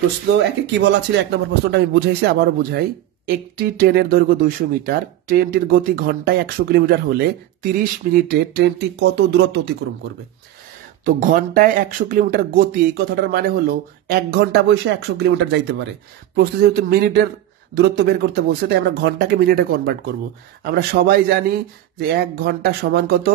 প্রশ্ন একে কি বলা ছিল, 1 নম্বর প্রশ্নটা আমি বুঝাইছি, আবারও বুঝাই। একটি ট্রেনের দৈর্ঘ্য 200 মিটার, ট্রেনটির গতি ঘন্টায় 100 কিলোমিটার হলে 30 মিনিটে ট্রেনটি কত দূরত্ব অতিক্রম করবে? তো ঘন্টায় 100 কিলোমিটার গতি, এই কথাটার মানে হলো 1 ঘন্টা বয়সে 100 কিলোমিটার যাইতে পারে। প্রশ্ন যেহেতু মিনিটের দূরত্ব বের করতে বলছে, তাই আমরা ঘন্টাকে মিনিটে কনভার্ট করব। আমরা সবাই জানি যে 1 ঘন্টা সমান কত,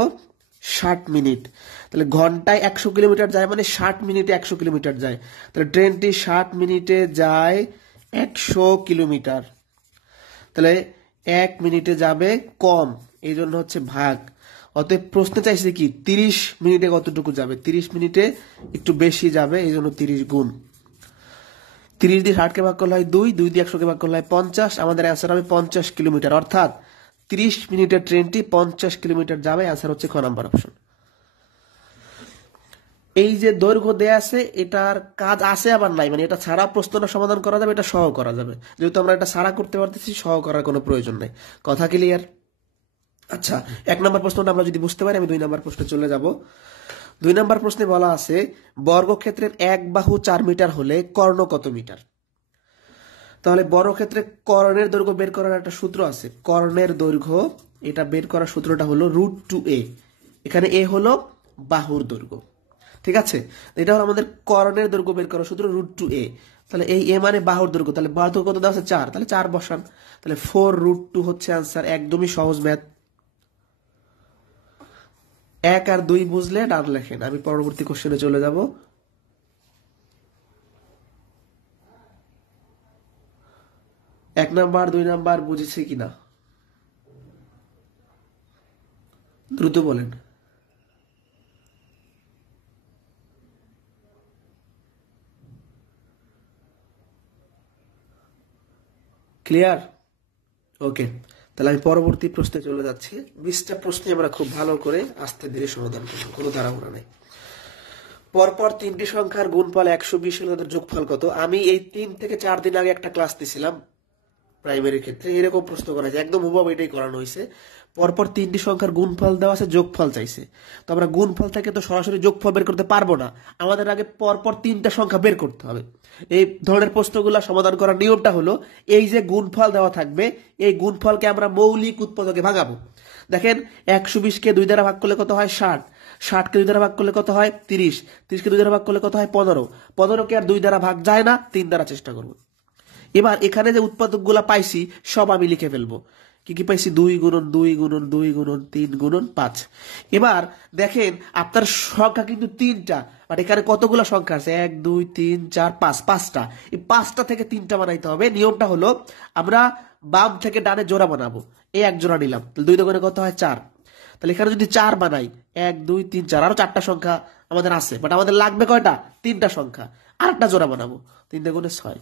60 মিনিট। তাহলে ঘন্টায় 100 কিলোমিটার যায় মানে 60 মিনিটে 100 কিলোমিটার যায়। তাহলে ট্রেনটি 60 মিনিটে যায় 100 কিলোমিটার। তাহলে 1 মিনিটে যাবে কম, এই জন্য হচ্ছে ভাগ। অতএব প্রশ্ন চাইছে কি 30 মিনিটে কতটুকু যাবে, 30 মিনিটে একটু বেশি যাবে, এই জন্য 30 গুণ। 30 দিয়ে 60কে ভাগ করলে হয় 2, 2 দিয়ে 100কে ভাগ করলে হয় 50। আমাদের অ্যান্সার হবে 50 কিলোমিটার, অর্থাৎ 30 মিনিটের ট্রেনটি 50 কিলোমিটার যাবে। অ্যান্সার হচ্ছে খ নাম্বার অপশন। এই যে দৈর্ঘ্য দেয়া আছে, এটার কাজ আছে আবার নাই, মানে এটা ছাড়া প্রশ্নটা সমাধান করা যাবে, এটা সহ করা যাবে। যেহেতু আমরা এটা ছাড়া করতে পারতেছি, সহ করার কোনো প্রয়োজন নেই। কথা ক্লিয়ার? আচ্ছা, 1 নম্বর প্রশ্নটা আমরা যদি বুঝতে পারি, আমি 2 নম্বর প্রশ্নে চলে যাব। 2 নম্বর প্রশ্নে বলা আছে বর্গক্ষেত্রের এক বাহু 4 মিটার হলে কর্ণ কত মিটার? তাহলে বর্গক্ষেত্রে কর্ণের দৈর্ঘ্য বের করার একটা সূত্র আছে। কর্ণের দৈর্ঘ্য, এটা বের করার সূত্রটা হলো √2a। এখানে এ হলো বাহুর দৈর্ঘ্য, ঠিক আছে? এটা হলো আমাদের কর্ণের দৈর্ঘ্য বের করার সূত্র √2a। তাহলে এই এ মানে বাহুর দৈর্ঘ্য, তাহলে বাহুর দৈর্ঘ্য কত দেওয়া আছে 4, তাহলে 4 বসান। তাহলে 4√2 হচ্ছে আনসার। একদমই সহজ ম্যাথ। 1 আর 2 বুঝলে ডান লেখেন। আমি পরবর্তী কোশ্চেনে চলে যাব। 1 নাম্বার 2 নাম্বার বুঝেছি কিনা দ্রুত বলেন। ক্লিয়ার? ওকে, তাহলে আমি পরবর্তী প্রশ্নে চলে যাচ্ছি। 20টা প্রশ্নে আমরা খুব ভালো করে আস্তে ধীরে সমাধান করবো, কোনো তাড়াহুড়া নেই। পরপর 3টি সংখ্যার গুণফল 120 হলে তাদের যোগফল কত? আমি এই 3 থেকে 4 দিন আগে একটা ক্লাস দিছিলাম প্রাইমারির ক্ষেত্রে, এরকম প্রশ্ন করা যায়, একদম হুবহু এটাই করানো হয়েছে। পরপর 3টি সংখ্যার গুণফল দেওয়া আছে, যোগফল চাইছে। তো আমরা গুণফল থেকে তো সরাসরি যোগফল বের করতে পারবো না, আমাদের আগে পরপর 3টা সংখ্যা বের করতে হবে। এই ধরনের প্রশ্নগুলো সমাধান করার নিয়মটা হলো, এই যে গুণফল দেওয়া থাকবে, এই গুণফলকে আমরা মৌলিক উৎপাদকে ভাঙাবো। দেখেন 120কে 2 দ্বারা ভাগ করলে কত হয় 60, 60কে 2 দ্বারা ভাগ করলে কত হয় 30, 30কে 2 দ্বারা ভাগ করলে কত হয় 15, 15কে আর 2 দ্বারা ভাগ যায় না, 3 দ্বারা চেষ্টা করবো। এবার এখানে যে উৎপাদকগুলা পাইছি সব আমি লিখে ফেলবো। কি কি পাইছি? 2 গুণন 2 গুণন 2 গুণন 3 গুণন 5। এবার দেখেন আপনার সংখ্যা কিন্তু 3টা, বাট এখানে কতগুলো সংখ্যা আছে? 1 2 3 4 5, 5টা। এই 5টা থেকে 3টা বানাইতে হবে। নিয়মটা হলো আমরা বাম থেকে ডানে জোড়া বানাবো। এই 1 জোড়া নিলাম, তাহলে 2 দুগুণে কত হয় 4। তাহলে এখানে যদি 4 বানাই, 1 2 3 4, আরো 4টা সংখ্যা আমাদের আছে, বাট আমাদের লাগবে কয়টা? 3টা সংখ্যা। আর একটা জোড়া বানাবো, 3 দুগুণে 6।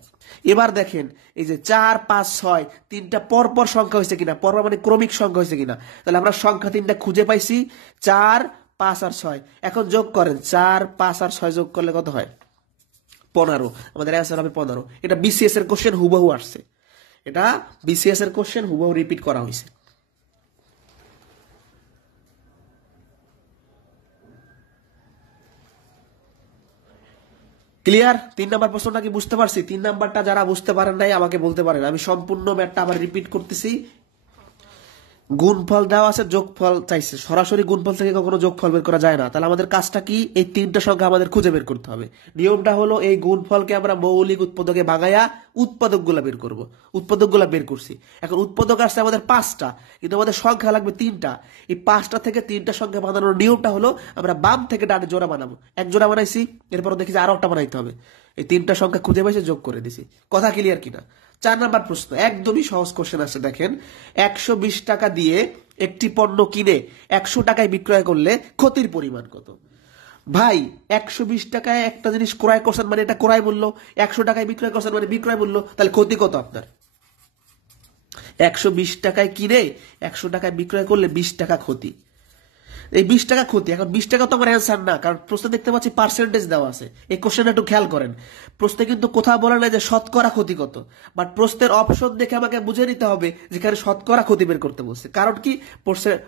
এবার দেখেন এই যে 4 5 6, 3টা পরপর সংখ্যা হয়েছে কিনা, পরপর মানে ক্রমিক সংখ্যা হয়েছে কিনা। তাহলে আমরা সংখ্যা 3টা খুঁজে পাইছি, 4 5 আর 6। এখন যোগ করেন, 4 5 আর 6 যোগ করলে কত হয়? 15। আমাদের অ্যান্সার হবে 15। এটা বিসিএস এর কোশ্চেন হুবহু আসছে, এটা বিসিএস এর কোশ্চেন হুবহু রিপিট করা হয়েছে। ক্লিয়ার? 3 নাম্বার প্রশ্নটা কি বুঝতে পারছি? 3 নাম্বারটা যারা বুঝতে পারেন নাই আমাকে বলতে পারেন, আমি সম্পূর্ণ ম্যাথটা আবার রিপিট করতেছি। গুণফল দেওয়া আছে, যোগফল চাইছে। সরাসরি গুণফল থেকে কখনো যোগফল বের করা যায় না। তাহলে আমাদের কাজটা কি? এই 3টা সংখ্যা আমাদের খুঁজে বের করতে হবে। নিয়মটা হলো এই গুণফলকে আমরা মৌলিক উৎপাদকে ভাঙাইয়া উৎপাদকগুলা বের করব। উৎপাদকগুলা বের করছি। এখন উৎপাদক আসছে আমাদের 5টা, কিন্তু আমাদের সংখ্যা লাগবে 3টা। এই 5টা থেকে 3টা সংখ্যা বানানোর নিয়মটা হলো আমরা বাম থেকে ডানে জোড়া বানাবো। 1 জোড়া বানাইছি, এরপর দেখি যে আরো একটা বানাইতে হবে। এই 3টা সংখ্যা খুঁজে পাইছে, যোগ করে দিছি। কথা ক্লিয়ার কিনা? 4 নাম্বার প্রশ্ন একদমই সহজ কোশ্চেন আছে। দেখেন 120 টাকা দিয়ে একটি পণ্য কিনে 100 টাকায় বিক্রয় করলে ক্ষতির পরিমাণ কত? ভাই 120 টাকায় একটা জিনিস ক্রয় করছেন মানে এটা ক্রয় মূল্য, 100 টাকায় বিক্রয় করছেন মানে বিক্রয় মূল্য, তাহলে ক্ষতি কত আপনার? 120 টাকায় কিনে 100 টাকায় বিক্রয় করলে 20 টাকা ক্ষতি। এই 20 টাকা ক্ষতি। এখন 20 টাকা তো আমার অ্যান্সার না, কারণ প্রশ্নে দেখতে পাচ্ছি পার্সেন্টেজ দেওয়া আছে। এই কোশ্চেনটা একটু খেয়াল করেন, প্রশ্নে কিন্তু কোথাও বলা নাই যে শতকরা ক্ষতি কত, বাট প্রশ্নের অপশন দেখে আমাকে বুঝে নিতে হবে যেখানে শতকরা ক্ষতি বের করতে বলছে। কারণ কি?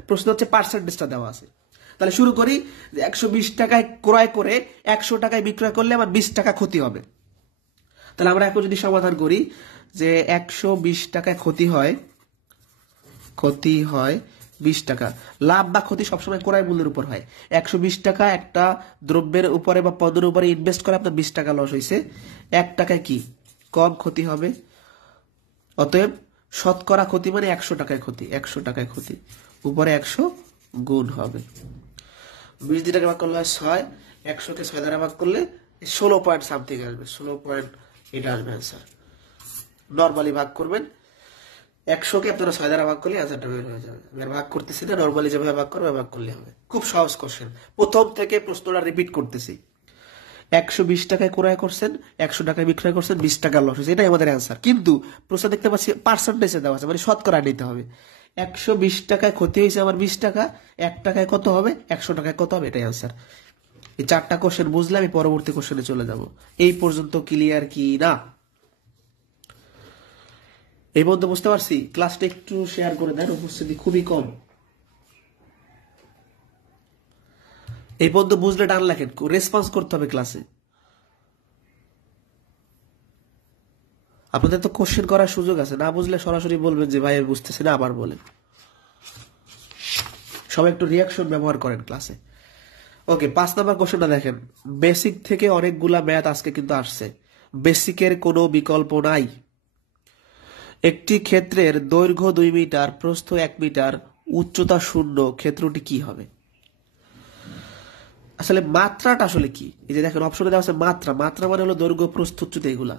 প্রশ্ন হচ্ছে পার্সেন্টেজটা দেওয়া আছে। তাহলে শুরু করি। 120 টাকায় ক্রয় করে 100 টাকায় বিক্রয় করলে আমার 20 টাকা ক্ষতি হবে। তাহলে আমরা এখন যদি সমাধান করি যে 120 টাকায় ক্ষতি হয় 20 টাকা, লাভ বা ক্ষতি সবসময় ক্রয় মূল্যের উপর হয়। 120 টাকা একটা দ্রব্যের উপরে বা পণ্যের উপরে ইনভেস্ট করে আপনার 20 টাকা লস হয়েছে, 1 টাকায় কি কম ক্ষতি হবে। অতএব শতকরা ক্ষতি মানে 100 টাকায় ক্ষতি, 100 টাকায় ক্ষতি উপরে 100 গুণ হবে। 20 দিয়ে টাকা ভাগ করলে 6, 100 কে 6 দ্বারা ভাগ করলে 16 পয়েন্ট সামথিং আসবে, 16 পয়েন্ট এটা আসবে অ্যান্সার। নর্মালি ভাগ করবেন, 100 কে আপনারা 6 দ্বারা ভাগ করলে অ্যান্সারটা বের হয়ে যাবে। আমি ভাগ করতেছি না, নর্মালি যেভাবে ভাগ করবে ভাগ করলে হবে। খুব সহজ কোশ্চেন, প্রথম থেকে প্রশ্নটা রিপিট করতেছি। 120 টাকায় ক্রয় করছেন, 100 টাকায় বিক্রয় করছেন, 20 টাকা লস হয়েছে, এটাই আমাদের অ্যান্সার। কিন্তু প্রশ্ন দেখতে পাচ্ছি পার্সেন্টেজে দেওয়া আছে, মানে শতকরা নিতে হবে। 120 টাকায় ক্ষতি হয়েছে আমার 20 টাকা, 1 টাকায় কত হবে, 100 টাকায় কত হবে, এটাই অ্যান্সার। এই 4টা কোশ্চেন বুঝলে আমি পরবর্তী কোশ্চেনে চলে যাব। এই পর্যন্ত ক্লিয়ার কি না? এই পর্যন্ত বুঝতে পারছি? ক্লাসটা একটু শেয়ার করে দেন, উপস্থিতি খুবই কম। এই পর্যন্ত বুঝলে ডান লেখেন, রেসপন্স করতে হবে ক্লাসে। আপনাদের তো কোশ্চেন করার সুযোগ আছে, না বুঝলে সরাসরি বলবেন যে ভাই আমি বুঝতেছি না, আবার বলেন। সবাই একটু রিয়াকশন ব্যবহার করেন ক্লাসে। ওকে, 5 নাম্বার কোশ্চেনটা দেখেন। বেসিক থেকে অনেকগুলা ম্যাথ আজকে কিন্তু আসছে, বেসিকের কোনো বিকল্প নাই। একটি ক্ষেত্রের দৈর্ঘ্য 2 মিটার, প্রস্থ 1 মিটার, উচ্চতা 0, ক্ষেত্রটি কি হবে? আসলে মাত্রাটা আসলে কি? এই যে দেখেন অপশনে দেওয়া আছে মাত্রা, মাত্রা মানে হলো দৈর্ঘ্য, প্রস্থ, উচ্চতা এগুলা।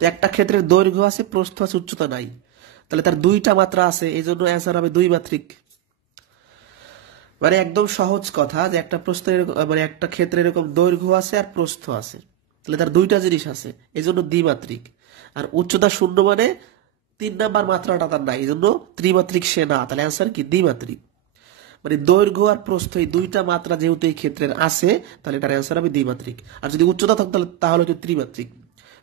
তো একটা ক্ষেত্রের দৈর্ঘ্য আছে, প্রস্থ আছে, উচ্চতা নাই, তাহলে তার 2টা মাত্রা আছে, এই জন্য অ্যান্সার হবে 2 মাত্রিক। মানে একদম সহজ কথা যে একটা প্রশ্নের মানে একটা ক্ষেত্রে এরকম দৈর্ঘ্য আছে আর প্রস্থ আছে, তাহলে তার 2টা জিনিস আছে, এই জন্য দ্বিমাত্রিক। আর উচ্চতা 0 মানে 3 নাম্বার মাত্রাটা তার নাই, এই জন্য ত্রিমাত্রিক সে না, তাহলে অ্যান্সার কি দ্বিমাত্রিক। মানে দৈর্ঘ্য আর প্রস্থ এই 2টা মাত্রা যেহেতু এই ক্ষেত্রের আছে, তাহলে এটার অ্যান্সার হবে দ্বিমাত্রিক। আর যদি উচ্চতা থাকতো তাহলে হচ্ছে ত্রিমাত্রিক।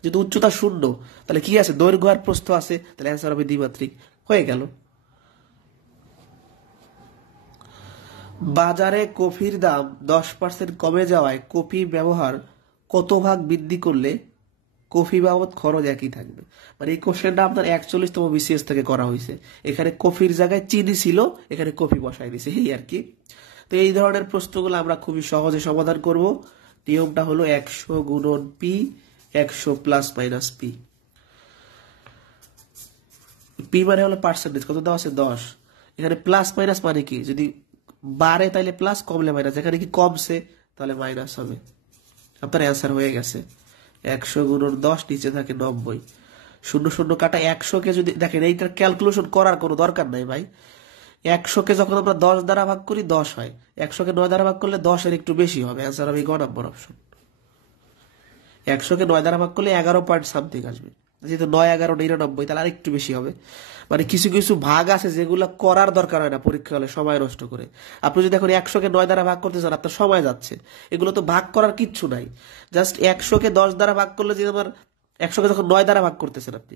যেহেতু উচ্চতা 0, তাহলে কি আছে, দৈর্ঘ্য আর প্রস্থ আছে, তাহলে অ্যান্সার হবে দ্বিমাত্রিক। হয়ে গেল। বাজারে কফির দাম 10% কমে যাওয়ায় কফি ব্যবহার কত ভাগ বৃদ্ধি করলে কফি বাবদ খরচ একই থাকবে? মানে এই কোশ্চেনটা আপনার 41তম বিসিএস থেকে করা হয়েছে। এখানে কফির জায়গায় চিনি ছিল, এখানে কফি বসাই দিছে, এই আর কি। তো এই ধরনের প্রশ্নগুলো আমরা খুবই সহজে সমাধান করব। নিয়মটা হলো 100 গুণন P, 100 plus minus P. P মানে হলো পার্সেন্টেজ, কত দেওয়া আছে 10। এখানে প্লাস মাইনাস মানে কি, যদি বাড়ে তাহলে প্লাস, কমলে মাইনাস, এখানে কি কমছে তাহলে মাইনাস হবে। আপনার অ্যান্সার হয়ে গেছে। 100 গুণন 10, নিচে থাকে 90, 0 0 কাটা। 100 কে যদি দেখেন, এইটার ক্যালকুলেশন করার কোনো দরকার নাই ভাই। 100 কে যখন আমরা 10 দ্বারা ভাগ করি 10 হয়, 100 কে 9 দ্বারা ভাগ করলে 10 এর একটু বেশি হবে, অ্যান্সার হবে গ নম্বর অপশন। 100 কে 9 দ্বারা ভাগ করলে 11 পয়েন্ট সামথিং আসবে, যেহেতু 9 11 99, তাহলে আর একটু বেশি হবে। মানে কিছু কিছু ভাগ আছে যেগুলো করার দরকার হয় না পরীক্ষা হলে, সময় নষ্ট করে। আপনি যদি এখন 100 কে 9 দ্বারা ভাগ করতে চান, আপনার সময় যাচ্ছে। এগুলো তো ভাগ করার কিচ্ছু নাই, জাস্ট 100 কে 10 দ্বারা ভাগ করলে, যে আমার 100 কে যখন 9 দ্বারা ভাগ করতেছেন আপনি,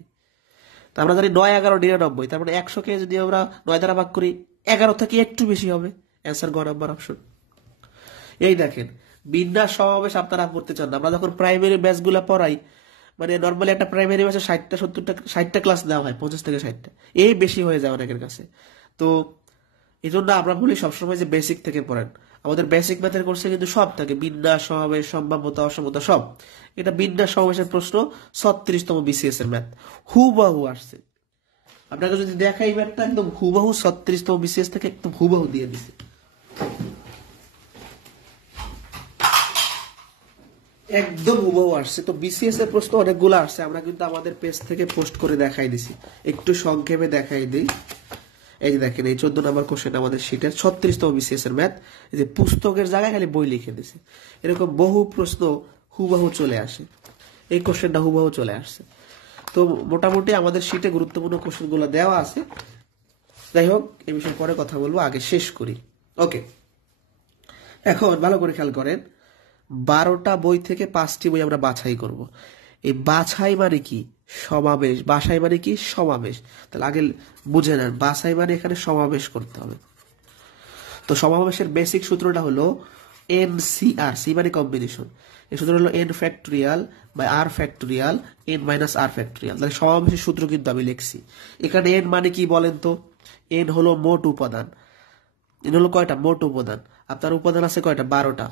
তা আমরা জানি 9 11 99, তার মানে 100 কে যদি আমরা 9 দ্বারা ভাগ করি 11 থেকে একটু বেশি হবে, অ্যান্সার গ নাম্বার অপশন। এই দেখেন, বিন্যাস সমাবেশ আপনারা পড়তে চান না। আমরা যখন প্রাইমারি ব্যাচগুলো পড়াই, মানে নর্মালি একটা প্রাইমারি ব্যাচে 60টা 70টা 60টা ক্লাস দেওয়া হয়, 50 থেকে 60টা, এই বেশি হয়ে যায় অনেকের কাছে। তো এই জন্য আমরা বলি সবসময় যে বেসিক থেকে পড়েন। আমাদের বেসিক ম্যাথের কোর্সে কিন্তু সব থাকে, বিন্যাস, সমাবেশ, সম্ভাব্যতা, অসমতা, সব। এটা বিন্যাস সমাবেশের প্রশ্ন, 36তম বিসিএস এর ম্যাথ, হুবাহু আসছে। আপনাকে যদি দেখাই ম্যাথটা, একদম হুবাহু 36তম বিসিএস থেকে একদম হুবাহু দিয়ে দিছে, একদম হুবহু আসছে। তো বিসিএস এর প্রশ্ন অনেকগুলো আসছে, আমরা কিন্তু আমাদের পেজ থেকে পোস্ট করে দেখাই দিছি, একটু সংক্ষেপে দেখাই দিই। এই যে দেখেন, এই 14 নম্বর কোশ্চেন আমাদের শীটের 36তম বিসিএস এর ম্যাথ। এই যে পুস্তকের জায়গায় খালি বই লিখে দিছে, এরকম বহু প্রশ্ন হুবহু চলে আসে। এই কোশ্চেনটা হুবহু চলে আসছে। তো মোটামুটি আমাদের শীটে গুরুত্বপূর্ণ কোশ্চেনগুলো দেওয়া আছে। যাই হোক, এই বিষয়ে পরে কথা বলবো, আগে শেষ করি। ওকে, এখন ভালো করে খেয়াল করেন, 12টা বই থেকে 5টি বই আমরা বাছাই করব। এই বাছাই মানে কি, সমাবেশ। বাছাই মানে কি, সমাবেশ। তাহলে আগে বুঝে নেন, বাছাই মানে এখানে সমাবেশ করতে হবে। তো সমাবেশের বেসিক সূত্রটা হলো NCR, সি মানে কম্বিনেশন। এই সূত্র হলো n factorial by r factorial n minus r factorial. তাহলে সমাবেশের সূত্র কিন্তু আমি লিখছি। এখানে n মানে কি বলেন তো? n হলো মোট উপাদান। n হলো কয়টা? মোট উপাদান। আপনার উপাদান আছে কয়টা? 12টা।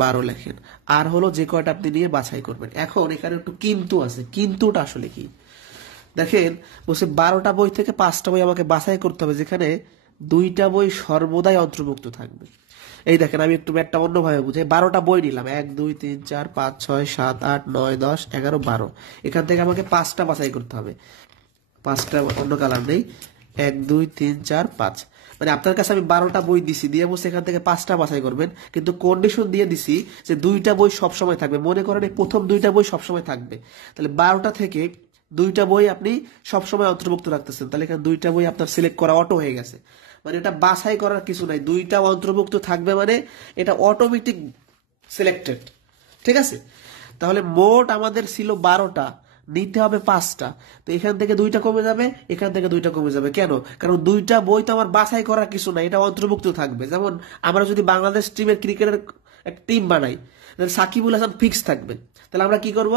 12 লেখেন। আর হলো যে কয়টা আপনি নিয়ে বাছাই করবেন। এখন এখানে একটু কিন্তু আছে, কিন্তুটা আসলে কি দেখেন, বলছে 12টা বই থেকে 5টা বই আমাকে বাছাই করতে হবে যেখানে 2টা বই সর্বদাই অন্তর্ভুক্ত থাকবে। এই দেখেন, আমি একটু ম্যাথটা অন্যভাবে বুঝাই। 12টা বই নিলাম, 1 2 3 4 5 6 7 8 9 10 11 12। এখান থেকে আমাকে 5টা বাছাই করতে হবে। 5টা অন্য কালার নেই, 1 2 3 4 5। মানে আপনার কাছে আমি 12টা বই দিছি, দিয়ে বলছি এখান থেকে 5টা বাছাই করবেন, কিন্তু কন্ডিশন দিয়ে দিছি যে 2টা বই সবসময় থাকবে। মনে করেন এই প্রথম 2টা বই সবসময় থাকবে, তাহলে 12টা থেকে 2টা বই আপনি সবসময় অন্তর্ভুক্ত রাখতেছেন, তাহলে এখানে 2টা বই আপনার সিলেক্ট করা অটো হয়ে গেছে। মানে এটা বাছাই করার কিছু নাই, 2টা অন্তর্ভুক্ত থাকবে মানে এটা অটোমেটিক সিলেক্টেড। ঠিক আছে? তাহলে মোট আমাদের ছিল 12টা, নিতে হবে 5টা। তো এখান থেকে 2টা কমে যাবে, এখান থেকে 2টা কমে যাবে। কেন? কারণ 2টা বই তো আমার বাছাই করার কিছু নাই, এটা অন্তর্ভুক্ত থাকবে। যেমন আমরা যদি বাংলাদেশ টিমের ক্রিকেটের একটা টিম বানাই, সাকিবুল হাসান ফিক্স থাকবে, তাহলে আমরা কি করব?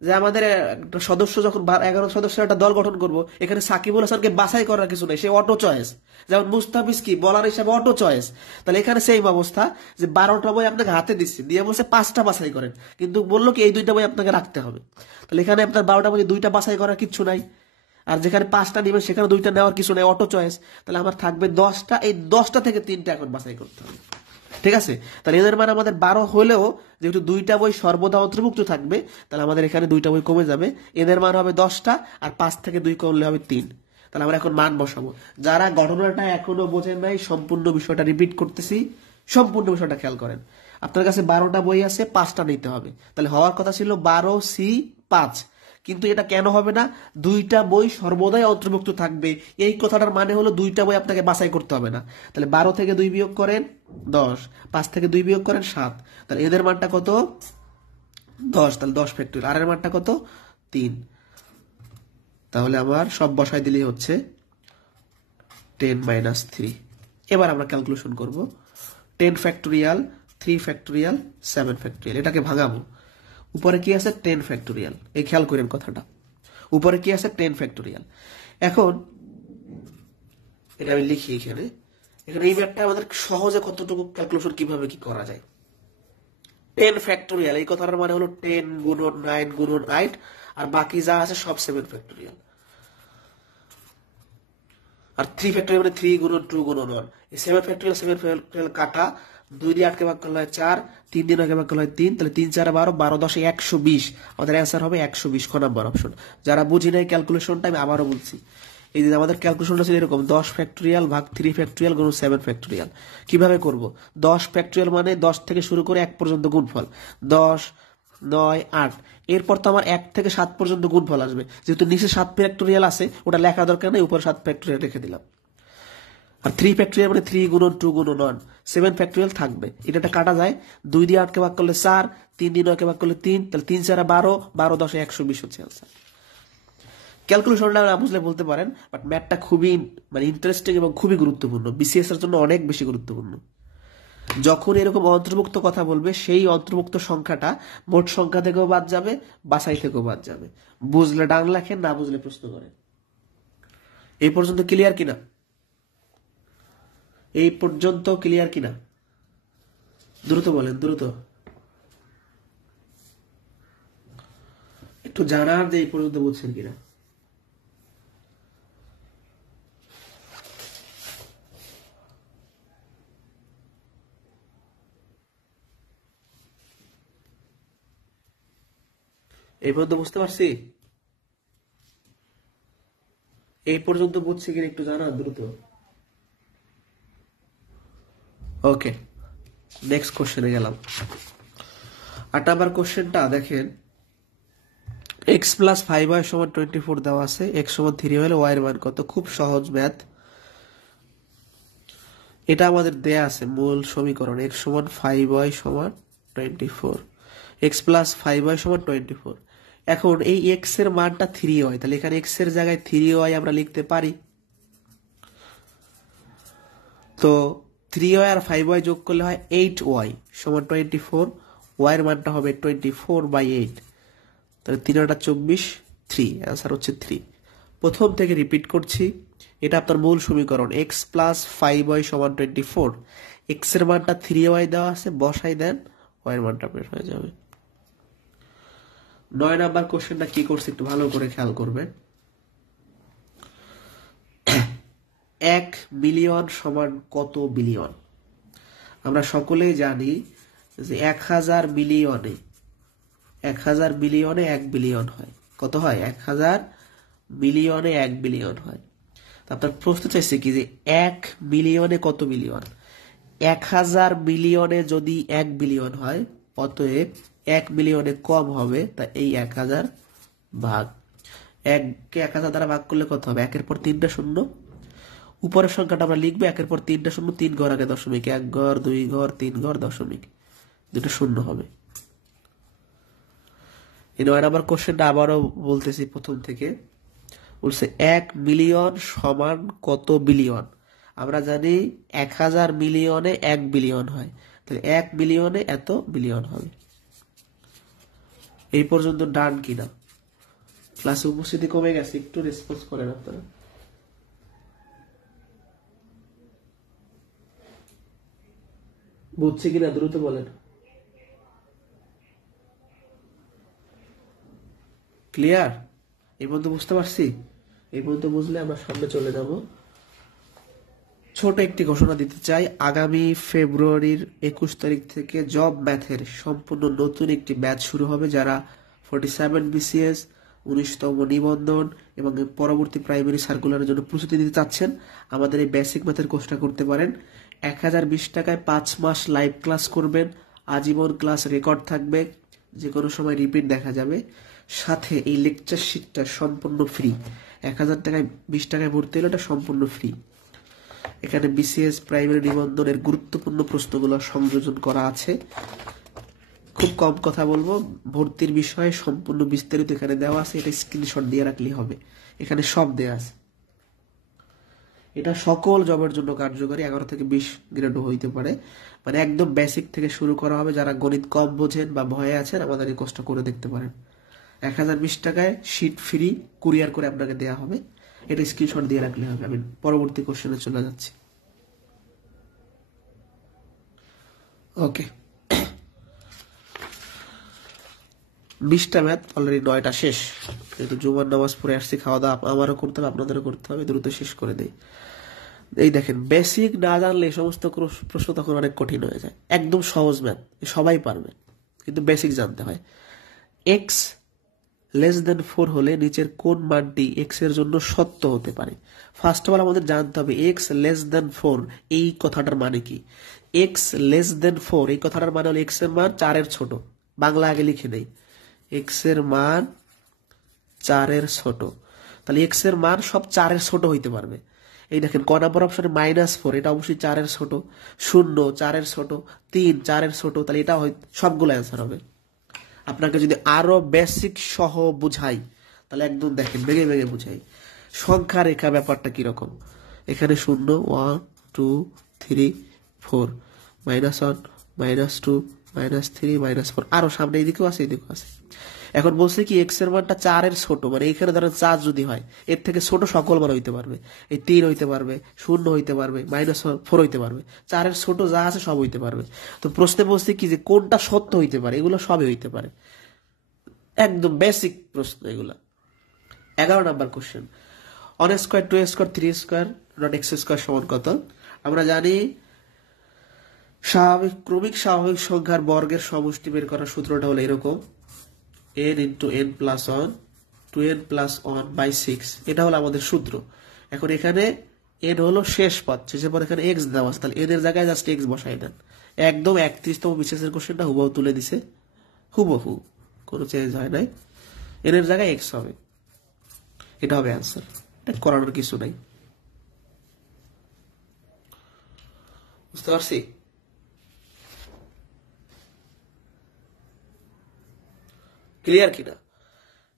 যে আমাদের একটা সদস্য যখন 11 সদস্যের একটা দল গঠন করব, এখানে সাকিবুল হাসানকে বাছাই করার কিছু নেই, সে অটো চয়েস। যেমন মুস্তাফিজ কি বলার হিসাবে অটো চয়েস। তাহলে এখানে সেম অবস্থা, যে 12টা বই আপনাকে হাতে দিচ্ছি, দিয়ে বলছে 5টা বাছাই করেন, কিন্তু বললো কি এই 2টা বই আপনাকে রাখতে হবে। তাহলে এখানে আপনার 12টা বই 2টা বাছাই করার কিছু নাই। আর যেখানে 5টা নেবেন সেখানে 2টা নেওয়ার কিছু নাই, অটো চয়েস। তাহলে আমার থাকবে 10টা, এই 10টা থেকে 3টা এখন বাছাই করতে হবে। ঠিক আছে? তাহলে এদের মানে আমাদের 12 হলেও যেহেতু 2টা বই সর্বদা অন্তর্ভুক্ত থাকবে, তাহলে আমাদের এখানে 2টা বই কমে যাবে। এদের মান হবে 10টা, আর 5 থেকে 2 কমলে হবে 3। তাহলে আমরা এখন মান বসাবো। যারা ঘটনাটা এখনো বোঝেন নাই, সম্পূর্ণ বিষয়টা রিপিট করতেছি, সম্পূর্ণ বিষয়টা খেয়াল করেন। আপনার কাছে 12টা বই আছে, 5টা নিতে হবে, তাহলে হওয়ার কথা ছিল 12C5। কিন্তু এটা কেন হবে না? 2টা বই সর্বদাই অন্তর্ভুক্ত থাকবে, এই কথাটার মানে হলো 2টা বই আপনাকে বাছাই করতে হবে না। তাহলে 12 থেকে 2 বিয়োগ করেন 10, 5 থেকে 2 বিয়োগ করেন 7। তাহলে এদের মানটা কত? 10। তাহলে 10 ফ্যাক্টরিয়াল। আর এর মানটা কত? 3। তাহলে আবার সব বসাই দিলেই হচ্ছে 10 মাইনাস 3। এবার আমরা ক্যালকুলেশন করব। 10 ফ্যাক্টরিয়াল, 3 ফ্যাক্টরিয়াল, 7 ফ্যাক্টরিয়াল, এটাকে ভাঙাবো। উপরে কি আছে? 10 ফ্যাক্টরিয়াল। এই খেয়াল করেন কথাটা, উপরে কি আছে? 10 ফ্যাক্টরিয়াল। এখন এটা আমি লিখি এখানে। এখানে এই ম্যাথটা আমাদের সহজে কতটুকু ক্যালকুলেশন কিভাবে কি করা যায়। 10 ফ্যাক্টরিয়াল এই কথাটার মানে হলো 10 গুণন 9 গুণন 8, আর বাকি যা আছে সব 7 ফ্যাক্টরিয়াল। আর 3 ফ্যাক্টরিয়াল মানে 3 গুণন 2 গুণন 1। এই 7 ফ্যাক্টরিয়াল 7 ফ্যাক্টরিয়াল কাটা, 2 দিয়ে 8কে ভাগ করলে হয় 4, 3 দিয়ে 9কে ভাগ করলে হয় 3। তাহলে 3 4 12, 12 10 120। আমাদের অ্যান্সার হবে 120, খ নাম্বার অপশন। যারা বুঝি নাই ক্যালকুলেশনটা, আমি আবারও বলছি। এই যে আমাদের ক্যালকুলেশনটা ছিল এরকম, 10 ফ্যাক্টরিয়াল ভাগ 3 ফ্যাক্টরিয়াল গুণ 7 ফ্যাক্টরিয়াল। কিভাবে করব? 10 ফ্যাক্টরিয়াল মানে 10 থেকে শুরু করে 1 পর্যন্ত গুণফল, 10 9 8। এরপর তো আমার 1 থেকে 7 পর্যন্ত গুণফল আসবে, যেহেতু নিচে 7 ফ্যাক্টরিয়াল আছে, ওটা লেখা দরকার নেই, উপরে 7 ফ্যাক্টরিয়াল রেখে দিলাম। আর 3 ফ্যাক্টরিয়াল মানে 3 গুণন 2 গুণন 1, 7 ফ্যাক্টরিয়াল থাকবে। এটা কাটা যায়, 2 দিয়ে 8কে ভাগ করলে 4, 3 দিয়ে 9কে ভাগ করলে 3। তাহলে 3 4 12, 12 10 120 হচ্ছে আনসার। ক্যালকুলেশনটা না বুঝলে বলতে পারেন, বাট ম্যাথটা খুবই মানে ইন্টারেস্টিং এবং খুবই গুরুত্বপূর্ণ, বিসিএস এর জন্য অনেক বেশি গুরুত্বপূর্ণ। যখন এরকম অন্তর্ভুক্ত কথা বলবে, সেই অন্তর্ভুক্ত সংখ্যাটা মোট সংখ্যা থেকেও বাদ যাবে, বাছাই থেকেও বাদ যাবে। বুঝলে ডান লেখেন, না বুঝলে প্রশ্ন করেন। এই পর্যন্ত ক্লিয়ার কিনা? এই পর্যন্ত ক্লিয়ার কিনা? দ্রুত বলেন, দ্রুত। একটু জানার যে এই পর্যন্ত বুঝছেন কিনা। এই পর্যন্ত বুঝতে পারছি? এই পর্যন্ত বুঝছি কিনা একটু জানান দ্রুত। ওকে, নেক্সট কোশ্চেনে গেলাম। 8 নাম্বার কোশ্চেনটা দেখেন, এক্স প্লাস 5y সমান 24 দেওয়া আছে, এক্স সমান 3 হলে ওয়াই এর মান কত? খুব সহজ ম্যাথ। এটা আমাদের দেয়া আছে মূল সমীকরণ, এক্স সমান 5y সমান 24, এক্স প্লাস 5y সমান 24। এখন এই এক্স এর মানটা 3y, তাহলে এখানে এক্স এর জায়গায় 3y আমরা লিখতে পারি। তো 3y আর 5y যোগ করলে হয় 8y সমান 24, y এর মানটা হবে 24/8, তাহলে 3 × 8 = 24, 3, অ্যান্সার হচ্ছে 3। প্রথম থেকে রিপিট করছি, এটা আপনার মূল সমীকরণ x + 5y = 24, x এর মানটা 3y দেওয়া আছে, বসাই দেন, y এর মানটা বের হয়ে যাবে। 9 নাম্বার কোশ্চেনটা কি করছে একটু ভালো করে খেয়াল করবেন। 1 মিলিয়ন সমান কত বিলিয়ন? আমরা সকলেই জানি যে 1000 বিলিয়নে 1 বিলিয়ন হয়। কত হয়? 1000 বিলিয়নে 1 বিলিয়ন হয়। আপনার প্রশ্ন চাইছে কি যে 1 মিলিয়নে কত বিলিয়ন? 1000 বিলিয়নে যদি 1 বিলিয়ন হয়, অতএব 1 মিলিয়নে কম হবে, তা এই 1000 ভাগ 1কে 1000 দ্বারা ভাগ করলে কত হবে? 1-এর পর 3টা শূন্য, উপরের সংখ্যাটা আমরা লিখবো 1-এর পর 3টা শূন্য, 3 ঘর আগে দশমিক, 1 ঘর 2 ঘর 3 ঘর দশমিক, দুটো শূন্য হবে। এই 9 নাম্বার কোশ্চেনটা আবারও বলতেছি প্রথম থেকে, বলছে 1 মিলিয়ন সমান কত বিলিয়ন? আমরা জানি 1000 মিলিয়নে 1 বিলিয়ন হয়, তাহলে 1 মিলিয়নে এত বিলিয়ন হবে। এই পর্যন্ত ডান কিনা? ক্লাসে উপস্থিতি কমে গেছে, একটু রেসপন্স করেন আপনারা। বুঝছে কিনা দ্রুত বলেন। ক্লিয়ার? এই পর্যন্ত বুঝতে পারছি? এই পর্যন্ত বুঝলে আমরা সামনে চলে যাব। ছোট একটি ঘোষণা দিতে চাই, আগামী ফেব্রুয়ারির 21 তারিখ থেকে জব ম্যাথের সম্পূর্ণ নতুন একটি ব্যাচ শুরু হবে। যারা 47 BCS 19তম নিবন্ধন এবং পরবর্তী প্রাইমারি সার্কুলারের জন্য প্রস্তুতি নিতে চাচ্ছেন, আমাদের এই বেসিক ম্যাথের কোর্সটা করতে পারেন। 1020 টাকায় 5 মাস লাইভ ক্লাস করবেন, আজীবন ক্লাস রেকর্ড থাকবে, যে কোনো সময় রিপিট দেখা যাবে, সাথে এই লেকচার শিটটা সম্পূর্ণ ফ্রি। 1000 টাকায় 20 টাকায় ভর্তি হলে এটা সম্পূর্ণ ফ্রি। এখানে বিসিএস প্রাইমারি নিবন্ধনের গুরুত্বপূর্ণ প্রশ্নগুলো সংযোজন করা আছে। খুব কম কথা বলবো, ভর্তির বিষয়ে সম্পূর্ণ বিস্তারিত এখানে দেওয়া আছে, এটা স্ক্রিনশট দিয়ে রাখলেই হবে, এখানে সব দেওয়া আছে। এটা সকল জবের জন্য কার্যকরী, 11 থেকে 20 গ্রেডও হইতে পারে, মানে একদম বেসিক থেকে শুরু করা হবে। যারা গণিত কম বোঝেন বা ভয়ে আছেন, আমাদের এই কোর্সটা করে দেখতে পারেন। 1020 টাকায় শীট ফ্রি কুরিয়ার করে আপনাকে দেওয়া হবে, এটা স্ক্রিনশট দিয়ে রাখলে হবে। আমি পরবর্তী কোশ্চেনে চলে যাচ্ছি। ওকে, 20টা ম্যাথ অলরেডি, 9টা শেষ। যেহেতু জুমার নামাজ পড়ে আসছি, খাওয়া দাওয়া আমারও করতে হবে, আপনাদেরও করতে হবে, দ্রুত শেষ করে দেই। এই দেখেন, বেসিক না জানলে এই সমস্ত প্রশ্ন তখন অনেক কঠিন হয়ে যায়। একদম সহজ ম্যাথ, সবাই পারবে, কিন্তু বেসিক জানতে হয়। এক্স <4 হলে নিচের কোন মানটি এক্স এর জন্য সত্য হতে পারে? ফার্স্ট অফ অল আমাদের জানতে হবে x <4 এই কথাটার মানে কি। x<4 এই কথাটার মানে হলো এক্স এর মান 4-এর ছোট। বাংলা আগে লিখে নেই, এক্স এর মান 4-এর ছোট, তাহলে এক্স এর মান সব 4-এর ছোট হইতে পারবে। এই দেখেন ক নাম্বার অপশনে -4, এটা অবশ্যই 4-এর ছোট, 0 4-এর ছোট, 3 4-এর ছোট, তাহলে এটা সবগুলো অ্যান্সার হবে। আপনাকে যদি আরো বেসিক সহ বুঝাই, তাহলে একদম দেখেন ভেঙে ভেঙে বুঝাই। সংখ্যা রেখা ব্যাপারটা কিরকম, এখানে 0 1 2 3 4, -1 -2 -3 -4, আরো সামনে এইদিকেও আছে এইদিকেও আছে। এখন বলছে কি এক্স এর মানটা 4-এর ছোট, মানে এইখানে ধরেন 4 যদি হয়, এর থেকে ছোট সকল মান হইতে পারবে। এই 3 হইতে পারবে, 0 হইতে পারবে, -4 হইতে পারবে, 4-এর ছোট যা আছে সব হইতে পারবে। তো প্রশ্নে বলছে কি যে কোনটা সত্য হইতে পারে, এগুলো সবই হইতে পারে। একদম বেসিক প্রশ্ন এগুলা। 11 number question, 1 square 2 square 3 square not x square সমান কত? আমরা জানি ক্রমিক স্বাভাবিক সংখ্যার বর্গের সমষ্টি বের করার সূত্রটা হলো এরকম, n × n + 1 2n + 1/6, এটা হলো আমাদের সূত্র। এখন এখানে n হলো শেষ পদ, শেষের পর এখানে x দেওয়া আছে, তাহলে n এর জায়গায় জাস্ট x বসাই দেন। একদম 31তম বিশেষের কোশ্চেনটা হুবহু তুলে দিছে, হুবহু, কোনো চেঞ্জ হয় নাই। n এর জায়গায় x হবে, এটা হবে অ্যান্সার, এটা করানোর কিছু নাই। বুঝতে পারছি? ক্লিয়ার কিনা?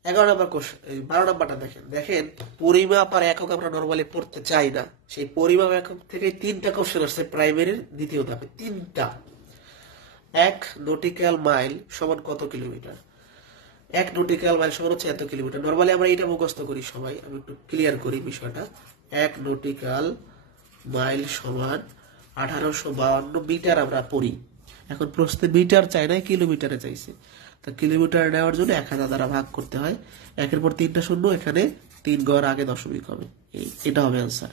11 নম্বর কোশ্চেন, 12 নম্বরটা দেখেন। দেখেন পরিমাপ আর একক আমরা নর্মালি পড়তে চাই না, সেই পরিমাপ একক থেকে 3টা কোশ্চেন আসছে প্রাইমারির দ্বিতীয় ধাপে, 3টা। 1 নটিক্যাল মাইল সমান কত কিলোমিটার? 1 নটিক্যাল মাইল সমান হচ্ছে এত কিলোমিটার। নর্মালি আমরা এটা মুখস্থ করি সবাই, আমি একটু ক্লিয়ার করি বিষয়টা। 1 নটিক্যাল মাইল সমান 1852 মিটার আমরা পড়ি। এখন প্রশ্নে মিটার চাই না, কিলোমিটারে চাইছে। তা কিলোমিটার নেওয়ার জন্য 1000 দ্বারা ভাগ করতে হয়। 1-এর পর 3টা শূন্য, এখানে 3 গড় আগে দশমিক হবে, এটা হবে অ্যান্সার।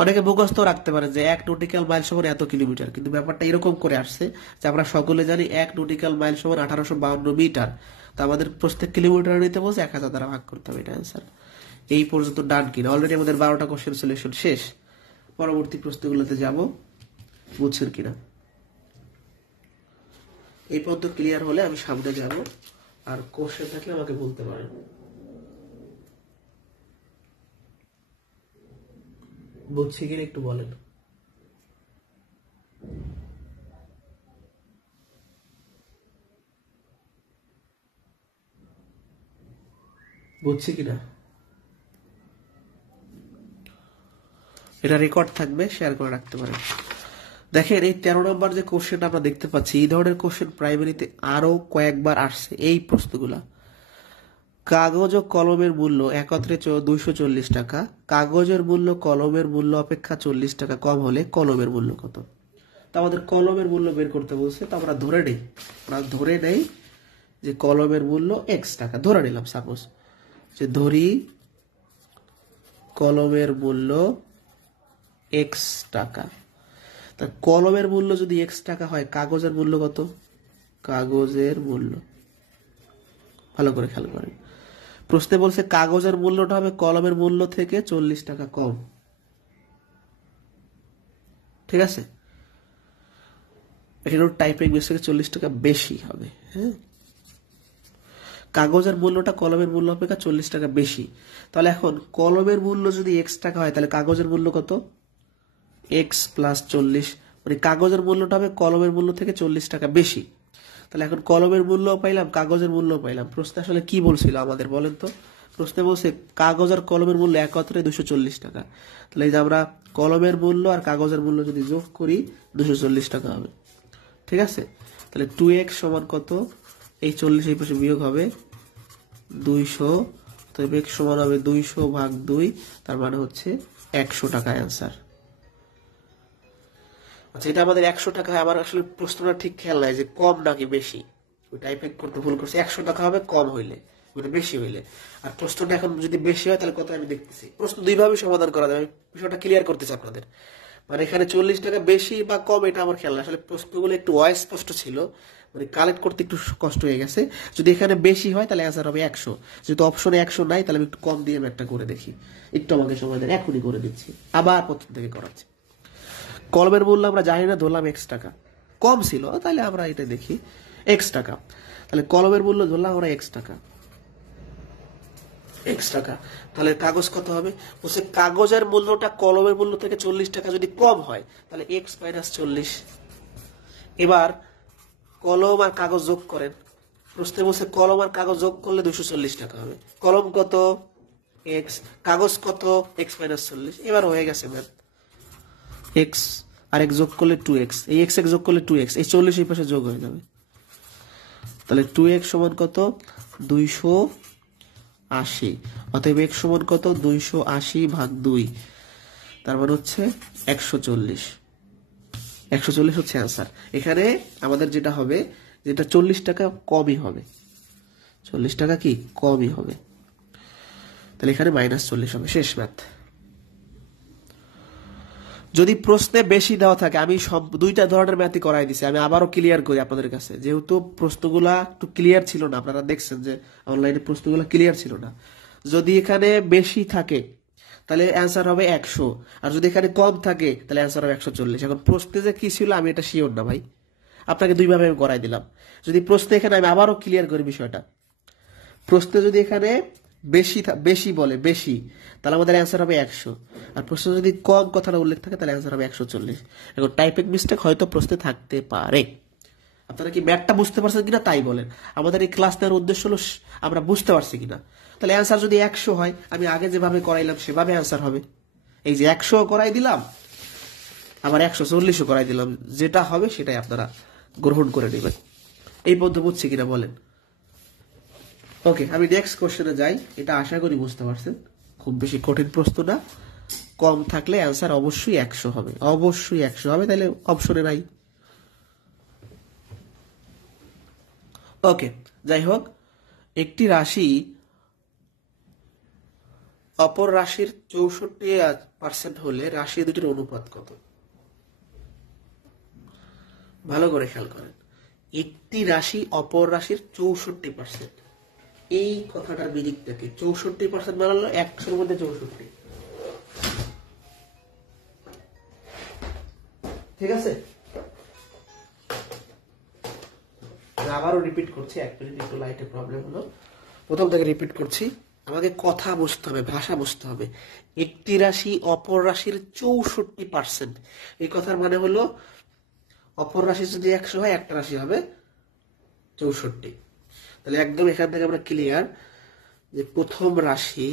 অনেকে মুখস্থ রাখতে পারেন যে 1 নটিক্যাল মাইল সমান এত কিলোমিটার, কিন্তু ব্যাপারটা এরকম করে আসছে যে আমরা সকলে জানি 1 নটিক্যাল মাইল সমান 1852 মিটার। তা আমাদের প্রত্যেক কিলোমিটার নিতে বলছে 1000 দ্বারা ভাগ করতে হবে, এটা অ্যান্সার। এই পর্যন্ত ডান কিনা? অলরেডি আমাদের 12টা কোশ্চেন সলিউশন শেষ। পরবর্তী প্রশ্নগুলোতে যাব, বুঝছেন কিনা? এই পর্যন্ত ক্লিয়ার হলে আমি সামনে যাব, আর কোশ্চেন থাকলে আমাকে বলতে পারেন। বুঝছি কিনা একটু বলেন। বুঝছি কিনা? এটা রেকর্ড থাকবে, শেয়ার করে রাখতে পারেন। দেখেন এই 13 নম্বর যে কোশ্চেনটা আমরা দেখতে পাচ্ছি, এই ধরনের কোশ্চেন প্রাইমারিতে আরো কয়েকবার আসছে। এই প্রশ্নগুলা, কাগজ ও কলমের মূল্য একত্রে 240 টাকা, কাগজের মূল্য কলমের মূল্য অপেক্ষা 40 টাকা কম হলে কলমের মূল্য কত? তো আমাদের কলমের মূল্য বের করতে বলছে, তো আমরা ধরে নেই যে কলমের মূল্য x টাকা। ধরে নিলাম, সাপোজ যে ধরি কলমের মূল্য x টাকা। তা কলমের মূল্য যদি x টাকা হয়, কাগজের মূল্য কত? কাগজের মূল্য, ভালো করে খেয়াল করেন, প্রশ্নে বলছে কাগজের মূল্যটা হবে কলমের মূল্য থেকে 40 টাকা কম। ঠিক আছে, এখানে টাইপিং মিস্টেকে 40 টাকা বেশি হবে। হ্যাঁ, কাগজের মূল্যটা কলমের মূল্য অপেক্ষা 40 টাকা বেশি। তাহলে এখন কলমের মূল্য যদি x টাকা হয়, তাহলে কাগজের মূল্য কত? x প্লাস 40, মানে কাগজের মূল্যটা হবে কলমের মূল্য থেকে 40 টাকা বেশি। তাহলে এখন কলমের মূল্য পাইলাম, কাগজের মূল্য পাইলাম। প্রশ্নে আসলে কি বলছিল আমাদের বলেন তো? প্রশ্নে বলছে কাগজ আর কলমের মূল্য একত্রে 240 টাকা। তাহলে এই যে আমরা কলমের মূল্য আর কাগজের মূল্য যদি যোগ করি, 240 টাকা হবে। ঠিক আছে, তাহলে 2x সমান কত? এই 40 এই পাশে বিয়োগ হবে 200, তো x সমান হবে 200 ভাগ 2, তার মানে হচ্ছে 100 টাকা অ্যান্সার। আচ্ছা, এটা আমাদের 100 টাকা। আমার আসলে প্রশ্নটা ঠিক খেয়াল নাই যে কম নাকি বেশি, ওই টাইপিং করতে ভুল করছি। 100 টাকা হবে কম হইলে, ওইটা বেশি হইলে। আর প্রশ্নটা এখন যদি বেশি হয় তাহলে কত আমি দেখতেছি। প্রশ্ন দুইভাবে সমাধান করা যাবে, আমি বিষয়টা ক্লিয়ার করতেছি আপনাদের। মানে এখানে 40 টাকা বেশি বা কম এটা আমার খেয়াল না, আসলে প্রশ্নগুলো একটু অস্পষ্ট ছিল, মানে কালেক্ট করতে একটু কষ্ট হয়ে গেছে। যদি এখানে বেশি হয় তাহলে অ্যান্সার হবে 100। যেহেতু অপশনে 100 নাই, তাহলে আমি একটু কম দিয়ে আমি একটা করে দেখি। একটু আমাকে সময় দেন, এখনই করে দিচ্ছি, আবার প্রথম থেকে করাচ্ছি। কলমের মূল্য আমরা জানি না, ধরলাম x টাকা, কম ছিল, তাহলে আমরা এটা দেখি x টাকা। তাহলে কলমের মূল্য ধরলাম আমরা x টাকা, তাহলে কাগজ কত হবে? বলছে কাগজের মূল্যটা কলমের মূল্য থেকে 40 টাকা যদি কম হয়, তাহলে x মাইনাস 40। এবার কলম আর কাগজ যোগ করেন। প্রশ্নে বলছে কলম আর কাগজ যোগ করলে 240 টাকা হবে। কলম কত? x, কাগজ কত? x minus 40। এবার হয়ে গেছে ম্যাথ। x আর x যোগ করলে 2x, এই x যোগ করলে 2x, এই 40 এই পাশে যোগ হয়ে যাবে। তাহলে 2x সমান কত? 280। অতএব x সমান কত? 280 ভাগ 2, তার মানে হচ্ছে 140। 140 হচ্ছে অ্যান্সার। এখানে আমাদের যেটা হবে, যেটা 40 টাকা কমই হবে, 40 টাকা কি কমই হবে, তাহলে এখানে মাইনাস 40 হবে। শেষ ম্যাথ। যদি প্রশ্নে বেশি দেওয়া থাকে, আমি সব দুইটা ধরনের ম্যাথই করাই দিছি, আমি আবারও ক্লিয়ার করি আপনাদের কাছে, যেহেতু প্রশ্নগুলা একটু ক্লিয়ার ছিল না, আপনারা দেখছেন যে অনলাইনে প্রশ্নগুলো ক্লিয়ার ছিল না। যদি এখানে বেশি থাকে তাহলে অ্যান্সার হবে 100, আর যদি এখানে কম থাকে তাহলে অ্যান্সার হবে 140। এখন প্রশ্নে যে কি ছিল আমি এটা শিওর না ভাই, আপনাকে দুইভাবে আমি করাই দিলাম। যদি প্রশ্নে এখানে, আমি আবারও ক্লিয়ার করি বিষয়টা, প্রশ্নে যদি এখানে বেশি বলে বেশি, তাহলে আমাদের অ্যান্সার হবে 100, আর প্রশ্ন যদি কম কথাটা উল্লেখ থাকে তাহলে অ্যান্সার হবে 140। এখন টাইপিং মিস্টেক হয়তো প্রশ্নে থাকতে পারে, আপনারা কি ম্যাথটা বুঝতে পারছেন কিনা তাই বলেন। আমাদের এই ক্লাস নেওয়ার উদ্দেশ্য হলো আমরা বুঝতে পারছি কিনা। তাহলে অ্যান্সার যদি 100 হয়, আমি আগে যেভাবে করাইলাম সেভাবে অ্যান্সার হবে। এই যে 100 করাই দিলাম, আবার 140ও করাই দিলাম, যেটা হবে সেটাই আপনারা গ্রহণ করে নেবেন। এই পদ্ধতি বুঝছি কিনা বলেন। ওকে, আমি নেক্সট কোশ্চেনে যাই। এটা আশা করি বুঝতে পারছেন, খুব বেশি কঠিন প্রশ্ন না। কম থাকলে অ্যান্সার অবশ্যই 100 হবে, অবশ্যই 100 হবে, তাহলে অপশনে নাই। ওকে, যাই হোক, একটি রাশি অপর রাশির 64% হলে রাশি দুটির অনুপাত কত? ভালো করে খেয়াল করেন। একটি রাশি অপর রাশির 64%, এই কথাটার মিনিংটাকে 64% মানে হলো 100-র মধ্যে 64। ঠিক আছে, আবারও রিপিট করছি, এক মিনিট একটু লাইটে প্রবলেম হলো, প্রথম থেকে রিপিট করছি। আমাকে কথা বুঝতে হবে, ভাষা বুঝতে হবে। একটি রাশি অপর রাশির 64%, এই কথার মানে হলো অপর রাশি যদি 100 হয়, একটা রাশি হবে 64। তাহলে একদম এখান থেকে আমরা ক্লিয়ার যে প্রথম রাশি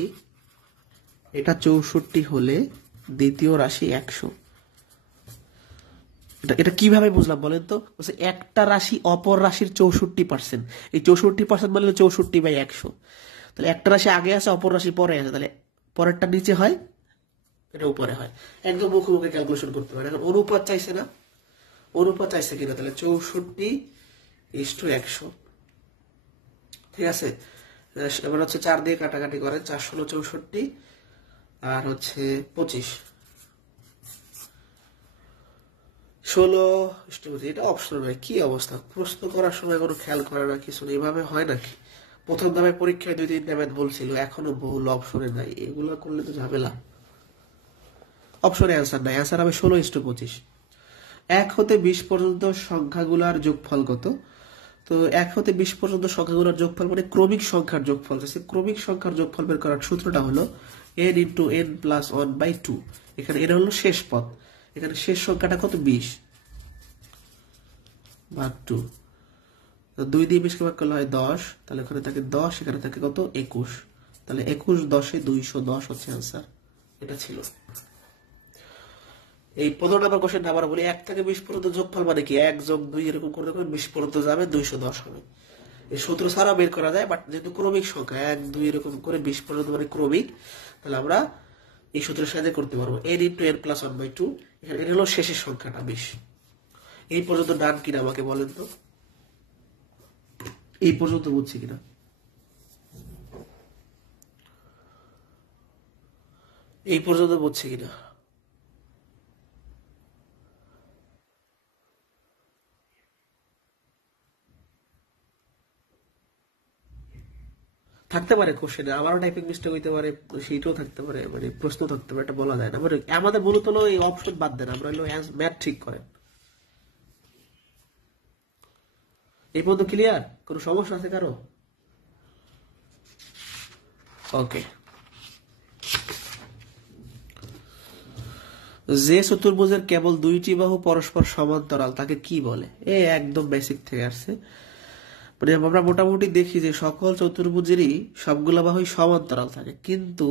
এটা 64 হলে দ্বিতীয় রাশি 100। এটা কিভাবে বুঝলাম বলেন তো? একটা রাশি অপর রাশির 64%, এই 64% মানে 64/100। তাহলে একটা রাশি আগে আছে, অপর রাশি পরে আছে, তাহলে পরেরটা নিচে হয়, এটা উপরে হয়। একদম মুখে মুখে ক্যালকুলেশন করতে পারে। এখন অনুপাত চাইছে না, অনুপাত চাইছে কিনা, তাহলে 64:100। ঠিক আছে, এবার হচ্ছে 4 দিয়ে কাটাকাটি করেন, 4×16 = 64 আর হচ্ছে 25, 16। এটা অপশন নয়, কি অবস্থা! প্রশ্ন করার সময় কোনো খেয়াল করে না, কিছু নেই, এভাবে হয় নাকি? প্রথম দামে পরীক্ষায় 2-3টা ম্যাথ বলছিল, এখনো বহুল অপশনে নাই। এগুলো করলে তো ঝামেলা। অপশনে অ্যান্সার নাই, অ্যান্সার হবে 16:25। 1 হতে 20 পর্যন্ত সংখ্যাগুলোর যোগফল কত? তো 1 হতে 20 পর্যন্ত সংখ্যাগুলোর যোগফল মানে ক্রমিক সংখ্যার যোগফল। ক্রমিক সংখ্যার যোগফল বের করার সূত্রটা হলো n × n+1/2। এখানে এটা হলো শেষ পদ, এখানে শেষ সংখ্যাটা কত? 20/2। 2 দিয়ে 20কে ভাগ করলে হয় 10, তাহলে এখানে থাকে 10, এখানে থাকে কত? 21। তাহলে 21×10 = 210 হচ্ছে অ্যান্সার। এটা ছিল এই 15 নম্বর কোশ্চেন। আবার বলি, 1 থেকে 20 পর্যন্ত যোগফল মানে কি? 1 + 2 এরকম করে 20 পর্যন্ত যাবে, 210 হবে। এই সূত্র ছাড়া বের করা যায়, বাট যেহেতু ক্রমিক সংখ্যা 1, 2 এরকম করে 20 পর্যন্ত মানে ক্রমিক, তাহলে আমরা এই সূত্রের সাহায্যে করতে পারবো। n × n+1/2, এখানে হলো শেষের সংখ্যাটা 20। এই পর্যন্ত ডান কিনা আমাকে বলেন তো, এই পর্যন্ত বুঝছি কিনা? এই পর্যন্ত বুঝছি কিনা? থাকতে পারে কোশ্চেনে, আমারও টাইপিং মিস্টেক হইতে পারে, সেইটাও থাকতে পারে, মানে প্রশ্ন থাকতে পারে, এটা বলা যায় না। মানে আমাদের মূলত হলো এই অপশন বাদ দেন, আমরা হলো ম্যাথ ঠিক করেন। এই পর্যন্ত ক্লিয়ার? কোনো সমস্যা আছে কারো? ওকে, যে চতুর্ভুজের কেবল 2টি বাহু পরস্পর সমান্তরাল তাকে কি বলে? একদম বেসিক থেকে আসছে। মানে আমরা মোটামুটি দেখি যে সকল চতুর্ভুজেরই সবগুলো বাহুই সমান্তরাল থাকে, কিন্তু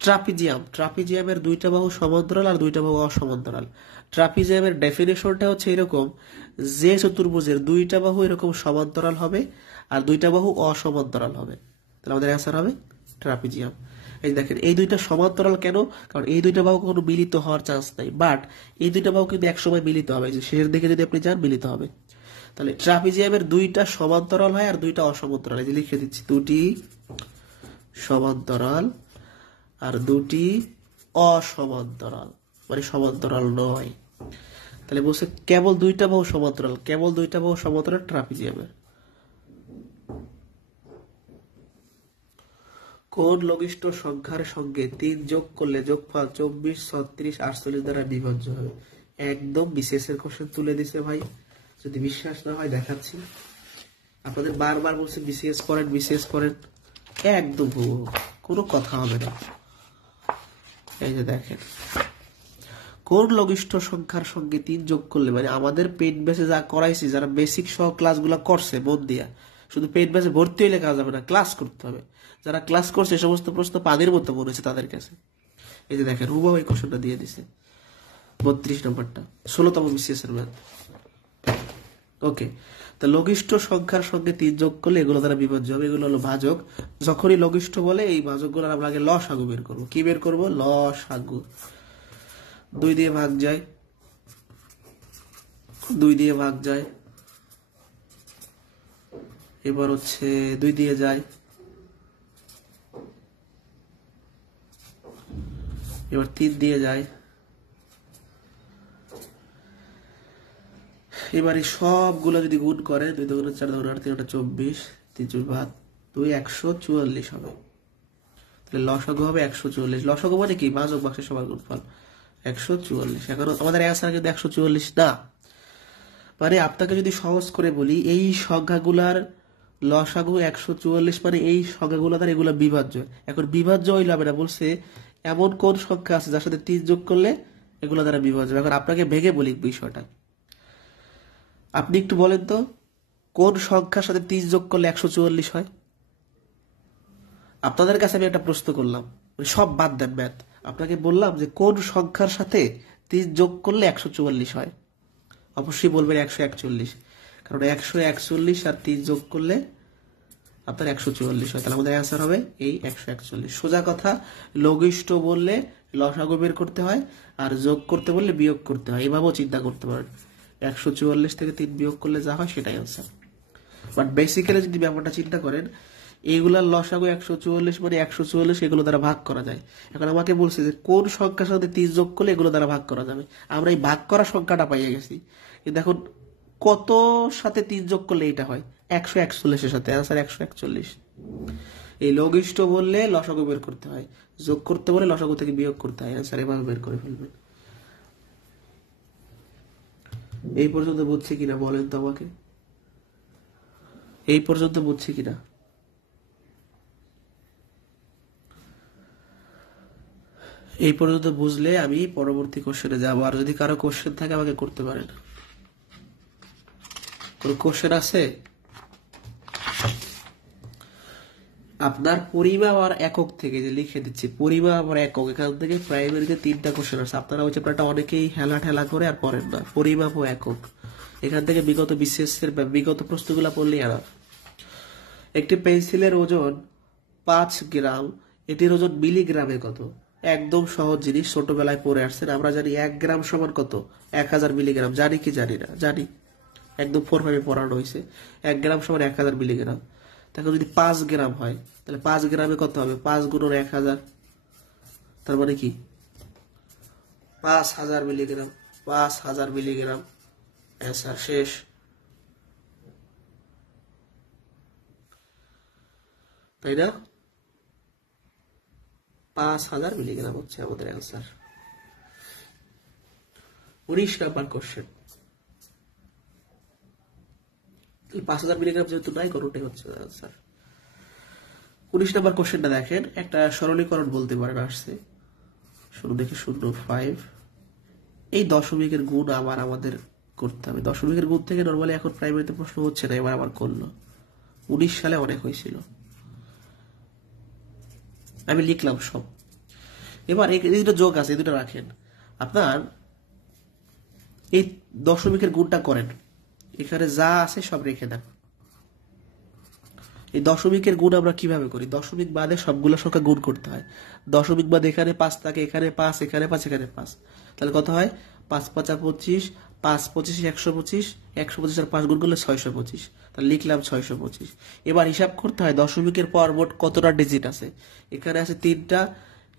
ট্রাপিজিয়ামের 2টা বাহু সমান্তরাল আর 2টা বাহু অসমান্তরাল। ট্রাপিজিয়ামের ডেফিনেশনটা হচ্ছে এরকম, যে চতুর্ভুজের 2টা বাহু এরকম সমান্তরাল হবে আর 2টা বাহু অসমান্তরাল হবে, তাহলে আমাদের অ্যান্সার হবে ট্রাপিজিয়াম। এই দেখেন, এই 2টা সমান্তরাল কেন? কারণ এই 2টা বাহু কখনো মিলিত হওয়ার চান্স নাই, বাট এই 2টা বাহু কিন্তু একসময় মিলিত হবে। যে শেষের দিকে যদি আপনি যান, মিলিত হবে। তাহলে ট্রাপিজিয়ামের 2টা সমান্তরাল হয় আর 2টা অসমান্তরাল। এই যে লিখে দিচ্ছি, 2টি সমান্তরাল আর 2টি অসমান্তরাল, মানে সমান্তরাল নয়। তাহলে বলছে কেবল 2টা বাহু সমান্তরাল, কেবল 2টা বাহু সমান্তরাল ট্রাপিজিয়ামের। কোন লঘিষ্ঠ সংখ্যার সঙ্গে 3 যোগ করলে যোগফল 24, 36, 48 দ্বারা বিভাজ্য হবে? একদম বিসিএস এর কোশ্চেন তুলে দিছে ভাই, যদি বিশ্বাস না হয় দেখাচ্ছি। আপনাদের বারবার বলছে বিসিএস করেন, বিসিএস করেন, একদম কোনো কথা হবে না। এই যে দেখেন, কোন লঘিষ্ঠ সংখ্যার সঙ্গে 3 যোগ করলে, মানে আমাদের পেইড ব্যাচে যা করাইছি, যারা বেসিক সহ ক্লাসগুলো করছে মন দিয়া, শুধু পেইড ব্যাচে ভর্তি হইলে কাজ হবে না, ক্লাস করতে হবে। যারা ক্লাস করছে এই সমস্ত প্রশ্ন পানির মতো মনে হচ্ছে তাদের কাছে। এই যে দেখেন হুবহু এই কোশ্চেনটা দিয়ে দিছে, 32 নম্বরটা, 16তম বিসিএস এর ম্যাথ। ওকে, তো লঘিষ্ঠ সংখ্যার সঙ্গে 3 যোগ করলে এগুলো দ্বারা বিভাজ্য হবে, এগুলো হলো ভাজক। যখনই লঘিষ্ঠ বলে এই ভাজকগুলো আমরা আগে লসাগু বের করবো। কি বের করবো? লসাগু। 2 দিয়ে ভাগ যায়, 2 দিয়ে ভাগ যায়, এবার হচ্ছে 2 দিয়ে যায়, এবার 3 দিয়ে যায়, এবার এই সবগুলো যদি গুণ করে, 2 2 4 2 8 3 24, 3 4 2 144 হবে। তাহলে লসাগু হবে 144। লসাগু মানে কি? ভাজক বাক্সের সবার গুণফল 144। এখন আমাদের অ্যান্সার কিন্তু 144 না। মানে আপনাকে যদি সহজ করে বলি, এই সংখ্যাগুলার লসাগু 144, মানে এই সংখ্যাগুলো দ্বারা এগুলো বিভাজ্য। এখন বিভাজ্য হইলে হবে না, বলছে এমন কোন সংখ্যা আছে যার সাথে 3 যোগ করলে এগুলো দ্বারা বিভাজ্য। এখন আপনাকে ভেঙে বলি বিষয়টা, আপনি একটু বলেন তো কোন সংখ্যার সাথে 3 যোগ করলে 144 হয়? আপনাদের কাছে আমি একটা প্রশ্ন করলাম, সব বাদ দেন ম্যাথ, আপনাকে বললাম যে কোন সংখ্যার সাথে 3 যোগ করলে 144 হয়? অবশ্যই বলবেন 141, কারণ 141 আর 3 যোগ করলে আপনার 144 হয়। তাহলে আমাদের অ্যান্সার হবে এই 141। সোজা কথা, লঘিষ্ঠ বললে লসাগু বের করতে হয়, আর যোগ করতে বললে বিয়োগ করতে হয়। এভাবেও চিন্তা করতে পারেন, 144 থেকে 3 বিয়োগ করলে যা হয় সেটাই অ্যান্সার। বাট বেসিক্যালি যদি ব্যাপারটা চিন্তা করেন, এইগুলার লসাগু 144, মানে 144 এগুলো দ্বারা ভাগ করা যায়। এখন আমাকে বলছে যে কোন সংখ্যার সাথে 3 যোগ করলে এগুলো দ্বারা ভাগ করা যাবে। আমরা এই ভাগ করা সংখ্যাটা পাইয়ে গেছি, কিন্তু এখন কত সাথে 3 যোগ করলে এটা হয়? 141 এর সাথে, অ্যান্সার 141। এই লঘিষ্ঠ বললে লসাগু বের করতে হয়, যোগ করতে বলে লসাগু থেকে বিয়োগ করতে হয়, অ্যান্সার এভাবে বের করে ফেলবেন। এই পর্যন্ত বুঝছি কিনা বলেন তো আমাকে, এই পর্যন্ত বুঝছি কিনা? এই পর্যন্ত বুঝলে আমি পরবর্তী কোশ্চেনে যাবো। আর যদি কারো কোশ্চেন থাকে আমাকে করতে পারেন। কোন কোশ্চেন আছে? আপনার পরিমাপ আর একক থেকে যে লিখে দিচ্ছি, পরিমাপ আর একক, এখান থেকে প্রাইমারিতে 3টা কোশ্চেন আছে। আপনারা ওই চ্যাপ্টারটা অনেকেই হেলা ঠেলা করে আর পড়েন না। পরিমাপ ও একক, এখান থেকে বিগত বিসিএস এর বিগত প্রশ্নগুলো পড়লেই আর একটি পেন্সিলের ওজন 5 গ্রাম, এটির ওজন মিলিগ্রামে কত? একদম সহজ জিনিস, ছোটবেলায় পড়ে আসছেন। আমরা জানি 1 গ্রাম সমান কত? 1000 মিলিগ্রাম। জানি কি জানি না? জানি, একদম 4 5 পড়ানো হয়েছে। 1 গ্রাম সমান 1000 মিলিগ্রাম। দেখো যদি 5 গ্রাম হয়, তাহলে 5 গ্রামে কত হবে? 5 গুণন 1000, তার মানে কি 5000 মিলিগ্রাম। 5000 মিলিগ্রাম, অ্যান্সার শেষ। তাই না? 5000 মিলিগ্রাম হচ্ছে আমাদের অ্যান্সার। 19 number question. 5000 মিলিগ্রাম যেহেতু নাই, কোনটাই হচ্ছে অ্যান্সার। 19 নাম্বার কোশ্চেনটা দেখেন, একটা সরলীকরণ বলতে পারেন আসছে। শুরু দেখে 05, এই দশমিকের গুণ আবার আমাদের করতে হবে। দশমিকের গুণ থেকে নর্মালি এখন প্রাইমারিতে প্রশ্ন হচ্ছে না, এবার আবার করলো। 19 সালে অনেক হয়েছিল, আমি লিখলাম সব। এবার এই দুটো যোগ আছে, এই দুটো রাখেন। আপনার এই দশমিকের গুণটা করেন, এখানে যা আছে সব রেখে দেন। এই দশমিকের গুণ আমরা কিভাবে করি? দশমিক বাদে সবগুলো সংখ্যা গুণ করতে হয়। দশমিক বাদে এখানে 5 থাকে, এখানে 5, এখানে 5, এখানে 5, তাহলে কত হয়? 5 5 25, 5 25 125, 125 আর 5 গুণ করলে 625, তাহলে লিখলাম 625। এবার হিসাব করতে হয় দশমিকের পর মোট কতটা ডিজিট আছে। এখানে আছে 3টা,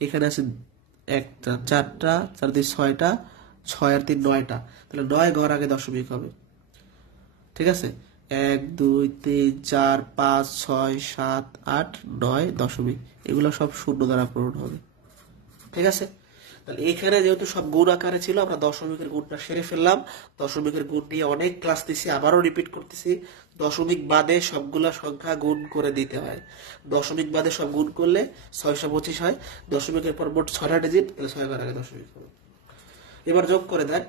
এখানে আছে 1টা, 4টা, 4 দিয়ে 6টা, 6 আর 3 9টা, তাহলে 9 ঘর আগে দশমিক হবে। ঠিক আছে, 1 2 3 4 5 6 7 8 9 দশমিক, এগুলো সব শূন্য দ্বারা পূরণ হবে। ঠিক আছে, তাহলে এখানে যেহেতু সব গুণ আকারে ছিল, আমরা দশমিকের গুণটা সেরে ফেললাম। দশমিকের গুণ নিয়ে অনেক ক্লাস দিছি, আবারও রিপিট করতেছি। দশমিক বাদে সবগুলা সংখ্যা গুণ করে দিতে হয়। দশমিক বাদে সব গুণ করলে 625 হয়। দশমিকের পর মোট 6টা ডিজিট, তাহলে 6 ঘর আগে দশমিক হবে। এবার যোগ করে দেন,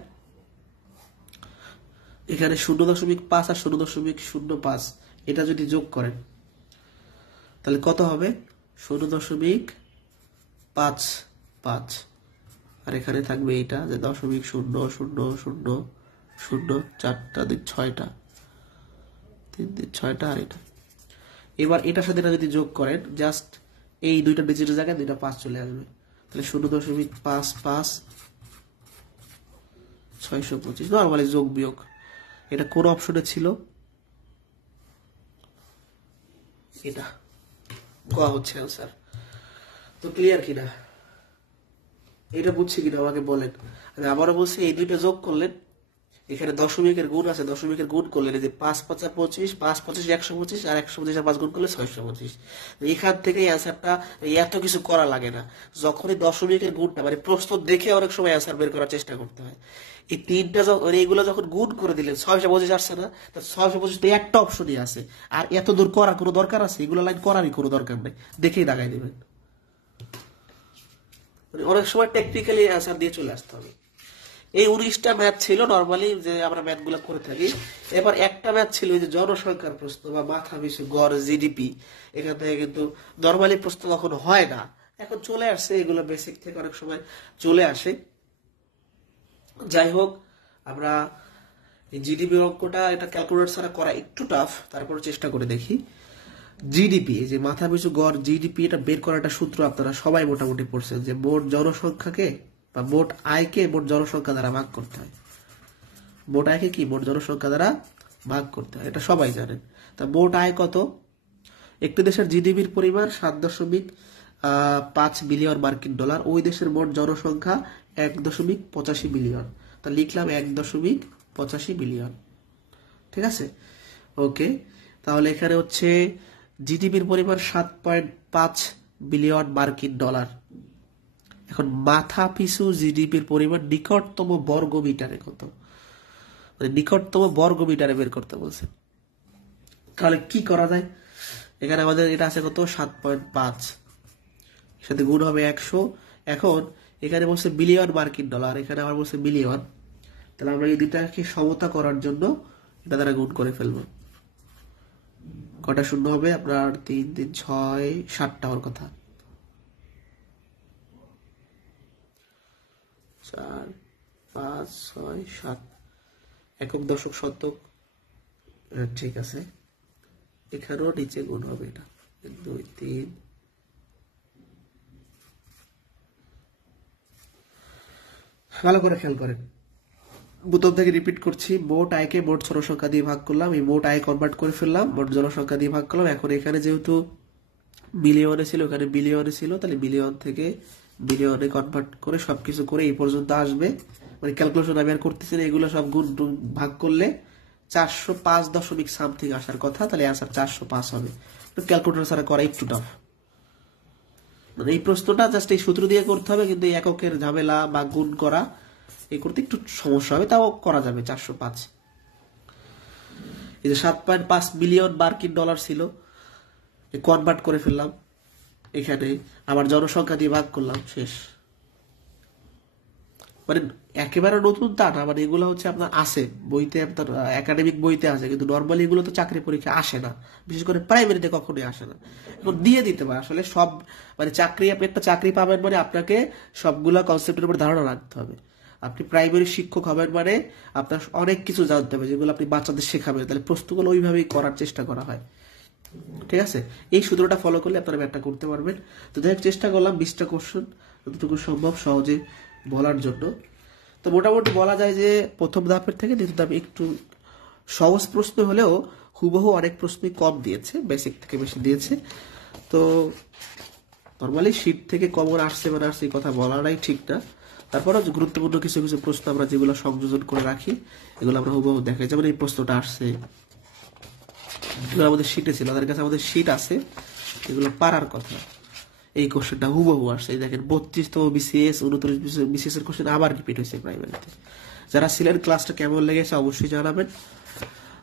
এখানে 0.5 আর 0.05 এটা যদি যোগ করেন তাহলে কত হবে? 0.55, আর এখানে থাকবে এটা যে 0.0000, 4টা দিক 6টা, 3 দিক 6টা, আর এটা। এবার এটার সাথে এটা যদি যোগ করেন, জাস্ট এই দুইটা ডিজিটের জায়গায় দুইটা 5 চলে আসবে, তাহলে 0.55 625, নর্মালি যোগ বিয়োগ। এটা কোন অপশনে ছিল? এটা ক হচ্ছে অ্যান্সার। তো ক্লিয়ার কিনা, এটা বুঝছি কিনা আমাকে বলেন। আমি আবারও বলছি, এই দুইটা যোগ করলেন, এখানে দশমিকের গুণ আছে, দশমিকের গুণ করলেন, এই যে 5 5 25, 5 25 125, আর 125 আর 5 গুণ করলে 625। এখান থেকে অ্যান্সারটা এত কিছু করা লাগে না। যখনই দশমিকের গুণটা মানে প্রশ্ন দেখে অনেক সময় অ্যান্সার বের করার চেষ্টা করতে হয়। এই তিনটা এইগুলো যখন গুণ করে দিলেন 625 আসছে না, তা 625 তো একটা অপশনই আছে, আর এত দূর করার কোনো দরকার আছে? এগুলো লাইন করারই কোনো দরকার নেই, দেখেই দাগাই দেবেন। মানে অনেক সময় টেকনিক্যালি অ্যান্সার দিয়ে চলে আসতে হবে। এই 19টা ম্যাথ ছিল নর্মালি যে আমরা ম্যাথ গুলো করে থাকি। এবার একটা ম্যাথ ছিল যে জনসংখ্যার প্রশ্ন বা মাথা পিছু গড় জিডিপি। এখান থেকে কিন্তু নর্মালি প্রশ্ন কখনো হয় না, এখন চলে আসছে, এগুলো বেসিক থেকে অনেক সময় চলে আসে। যাই হোক, আমরা জিডিপি অঙ্কটা এটা ক্যালকুলেটর ছাড়া করা একটু টাফ, তারপর চেষ্টা করে দেখি। জিডিপি, যে মাথা পিছু গড় জিডিপি, এটা বের করার একটা সূত্র আপনারা সবাই মোটামুটি পড়ছেন, যে মোট জনসংখ্যাকে বা মোট আয়কে মোট জনসংখ্যা দ্বারা ভাগ করতে হয়। মোট আয়কে কি মোট জনসংখ্যা দ্বারা ভাগ করতে হয়, এটা সবাই জানেন। তা মোট আয় কত? একটি দেশের জিডিপির পরিমাণ 7.5 বিলিয়ন মার্কিন ডলার, ওই দেশের মোট জনসংখ্যা 1.85 বিলিয়ন। তা লিখলাম 1.85 বিলিয়ন, ঠিক আছে, ওকে। তাহলে এখানে হচ্ছে জিডিপির পরিমাণ 7.5 বিলিয়ন মার্কিন ডলার। এখন মাথা পিছু জিডিপির পরিমাণ নিকটতম বর্গ মিটারে কত, মানে নিকটতম বর্গ মিটারে বের করতে বলছে। তাহলে কি করা যায়? এখানে আমাদের এটা আছে কত? 7.5, সাথে গুণ হবে 100। এখন এখানে বলছে বিলিয়ন মার্কিন ডলার, এখানে আবার বলছে বিলিয়ন, তাহলে আমরা এই দুটাকে সমতা করার জন্য এটা দ্বারা গুণ করে ফেলবো। কটা শূন্য হবে আপনার? 3 3 6 7টা হওয়ার কথা, 4 5 6 7, একক দশক শতক, ঠিক আছে। এখানেও নিচে গুণ হবে, এটা 2 3। ভালো করে খেয়াল করেন, প্রথম থেকে রিপিট করছি। মোট আয়কে মোট জনসংখ্যা দিয়ে ভাগ করলাম, এই মোট আয় কনভার্ট করে ফেললাম, মোট জনসংখ্যা দিয়ে ভাগ করলাম। এখন এখানে যেহেতু বিলিয়নে ছিল, এখানে বিলিয়নে ছিল, তাহলে বিলিয়ন থেকে বিলিয়নে কনভার্ট করে সবকিছু করে এই পর্যন্ত আসবে। মানে ক্যালকুলেশন আমি আর করতেছি না, এগুলো সব গুণ ভাগ করলে 405 সামথিং আসার কথা, তাহলে আনসার 405 হবে। ক্যালকুলেটর ছাড়া করা একটু টাফ, মানে এই প্রশ্নটা জাস্ট এই সূত্র দিয়ে করতে হবে, কিন্তু এই এককের ঝামেলা বা গুণ করা এই করতে একটু সমস্যা হবে, তাও করা যাবে। 405, এই যে 7.5 বিলিয়ন মার্কিন ডলার ছিল, কনভার্ট করে ফেললাম, এখানে আবার জনসংখ্যা দিয়ে ভাগ করলাম, শেষ। মানে একেবারে নতুন তা না, মানে এগুলো হচ্ছে আপনার আছে বইতে, আপনার একাডেমিক বইতে আছে, কিন্তু নর্মালি এগুলো তো চাকরি পরীক্ষা আসে না, বিশেষ করে প্রাইমারিতে কখনোই আসে না। এখন দিয়ে দিতে পারে আসলে সব, মানে চাকরি, আপনি একটা চাকরি পাবেন মানে আপনাকে সবগুলা কনসেপ্টের উপর ধারণা রাখতে হবে। আপনি প্রাইমারি শিক্ষক হবেন মানে আপনার অনেক কিছু জানতে হবে, যেগুলো আপনি বাচ্চাদের শেখাবেন, তাহলে প্রশ্নগুলো ওইভাবেই করার চেষ্টা করা হয়, ঠিক আছে। এই সূত্রটা ফলো করলে আপনারা ম্যাথটা করতে পারবেন। তো যাই হোক, চেষ্টা করলাম 20টা কোশ্চেন যতটুকু সম্ভব সহজে বলার জন্য। তো মোটামুটি বলা যায় যে প্রথম ধাপের থেকে দ্বিতীয় ধাপ একটু সহজ প্রশ্ন হলেও হুবহু অনেক প্রশ্নই কম দিয়েছে, বেসিক থেকে বেশি দিয়েছে। তো নর্মালি শীট থেকে কমন আসছে মানে আসছে এই কথা বলাটাই ঠিক না, তারপরেও গুরুত্বপূর্ণ কিছু কিছু প্রশ্ন আমরা যেগুলো সংযোজন করে রাখি এগুলো আমরা হুবহু দেখাই। যেমন এই প্রশ্নটা আসছে, এগুলো আমাদের শীটে ছিল, তাদের কাছে আমাদের শীট আছে, এগুলো পারার কথা। এই কোশ্চেনটা হুবহু আসছে, দেখেন 32তম বিসিএস 29 বিসিএস এর কোশ্চেন আবার রিপিট হয়েছে প্রাইমারিতে। যারা ছিলেন ক্লাসটা কেমন লেগেছে অবশ্যই জানাবেন।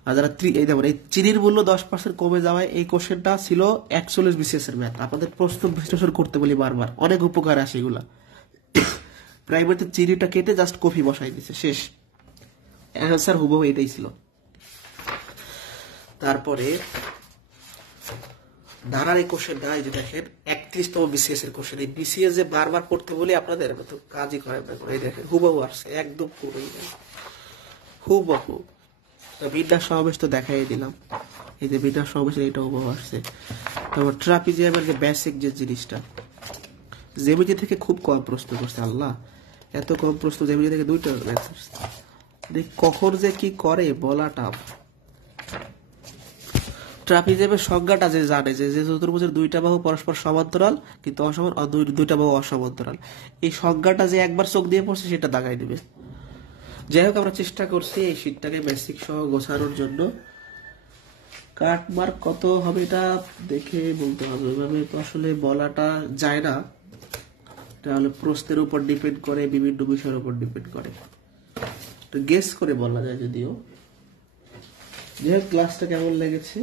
আর যারা এই দেখুন, এই চিনির মূল্য 10% কমে যাওয়ায়, এই কোশ্চেনটা ছিল 41 বিসিএস এর ম্যাথ। আপনাদের প্রশ্ন বিশ্লেষণ করতে বলি বারবার, অনেক উপকার আসে এগুলা। প্রাইমারিতে চিনিটা কেটে জাস্ট কফি বসাই দিছে, শেষ। অ্যান্সার হুবহু এটাই ছিল। তারপরে ধারার এই কোশ্চেনটা, এই যে দেখেন 31তম বিসিএস এর কোশ্চেন। এই বিসিএস যে বারবার পড়তে বলি আপনাদের, তো কাজই করে না। এই দেখেন হুবহু আসছে, একদম পুরোই হুবহু। বিন্যাস সমাবেশ তো দেখাই দিলাম, এই যে বিন্যাস সমাবেশের এটা হুবহু আসছে। তারপর ট্রাপিজিয়ামের যে বেসিক যে জিনিসটা, জেমিজি থেকে খুব কম প্রশ্ন করছে। আল্লাহ, এত কম প্রশ্ন জেমিজি থেকে 2টা ম্যাথ আসছে। কখন যে কি করে বলা টাফ। ট্রাপিজিয়ামের সংজ্ঞাটা যে জানে যে চতুর্ভুজের 2টা বাহু পরস্পর সমান্তরাল কিন্তু অসমান, 2টা বাহু অসমান্তরাল, এই সংজ্ঞাটা যে একবার চোখ দিয়ে পড়ছে সেটা দাগাই দিবে। যাই হোক, আমরা চেষ্টা করছি এই শীটটাকে বেসিক সহ গোছানোর জন্য। কাটমার্ক কত হবে এটা দেখে বলতে হবে, ওইভাবে তো আসলে বলাটা যায় না। তাহলে প্রশ্নের উপর ডিপেন্ড করে, বিভিন্ন বিষয়ের উপর ডিপেন্ড করে, তো গেস করে বলা যায় যদিও। যাই হোক, ক্লাসটা কেমন লেগেছে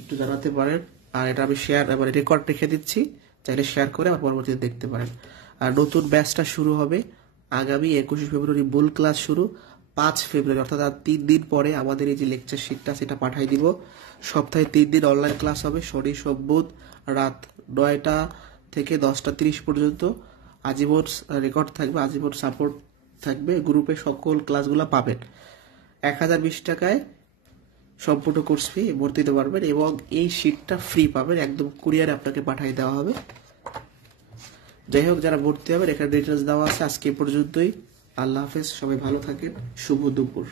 একটু জানাতে পারেন। আর এটা আমি শেয়ার, এবার রেকর্ড রেখে দিচ্ছি, চাইলে শেয়ার করে আমার পরবর্তীতে দেখতে পারেন। আর নতুন ব্যাচটা শুরু হবে আগামী 21 ফেব্রুয়ারি, মূল ক্লাস শুরু 5 ফেব্রুয়ারি, অর্থাৎ আর 3 দিন পরে আমাদের এই যে লেকচার শিটটা সেটা পাঠাই দিব। সপ্তাহে 3 দিন অনলাইন ক্লাস হবে, শনি সোম বুধ রাত 9টা থেকে 10টা 30 পর্যন্ত। আজীবন রেকর্ড থাকবে, আজীবন সাপোর্ট থাকবে, গ্রুপে সকল ক্লাসগুলো পাবেন। 1020 টাকায় সম্পূর্ণ কোর্স ফি ভর্তি দিতে পারবেন এবং এই শিটটা ফ্রি পাবেন, একদম কুরিয়ারে আপনাকে পাঠিয়ে দেওয়া হবে। যাই হোক, যারা ভর্তি হবেন এখানে ডিটেলস দেওয়া আছে। আজকে এই পর্যন্তই, আল্লাহ হাফেজ, সবাই ভালো থাকেন, শুভ দুপুর।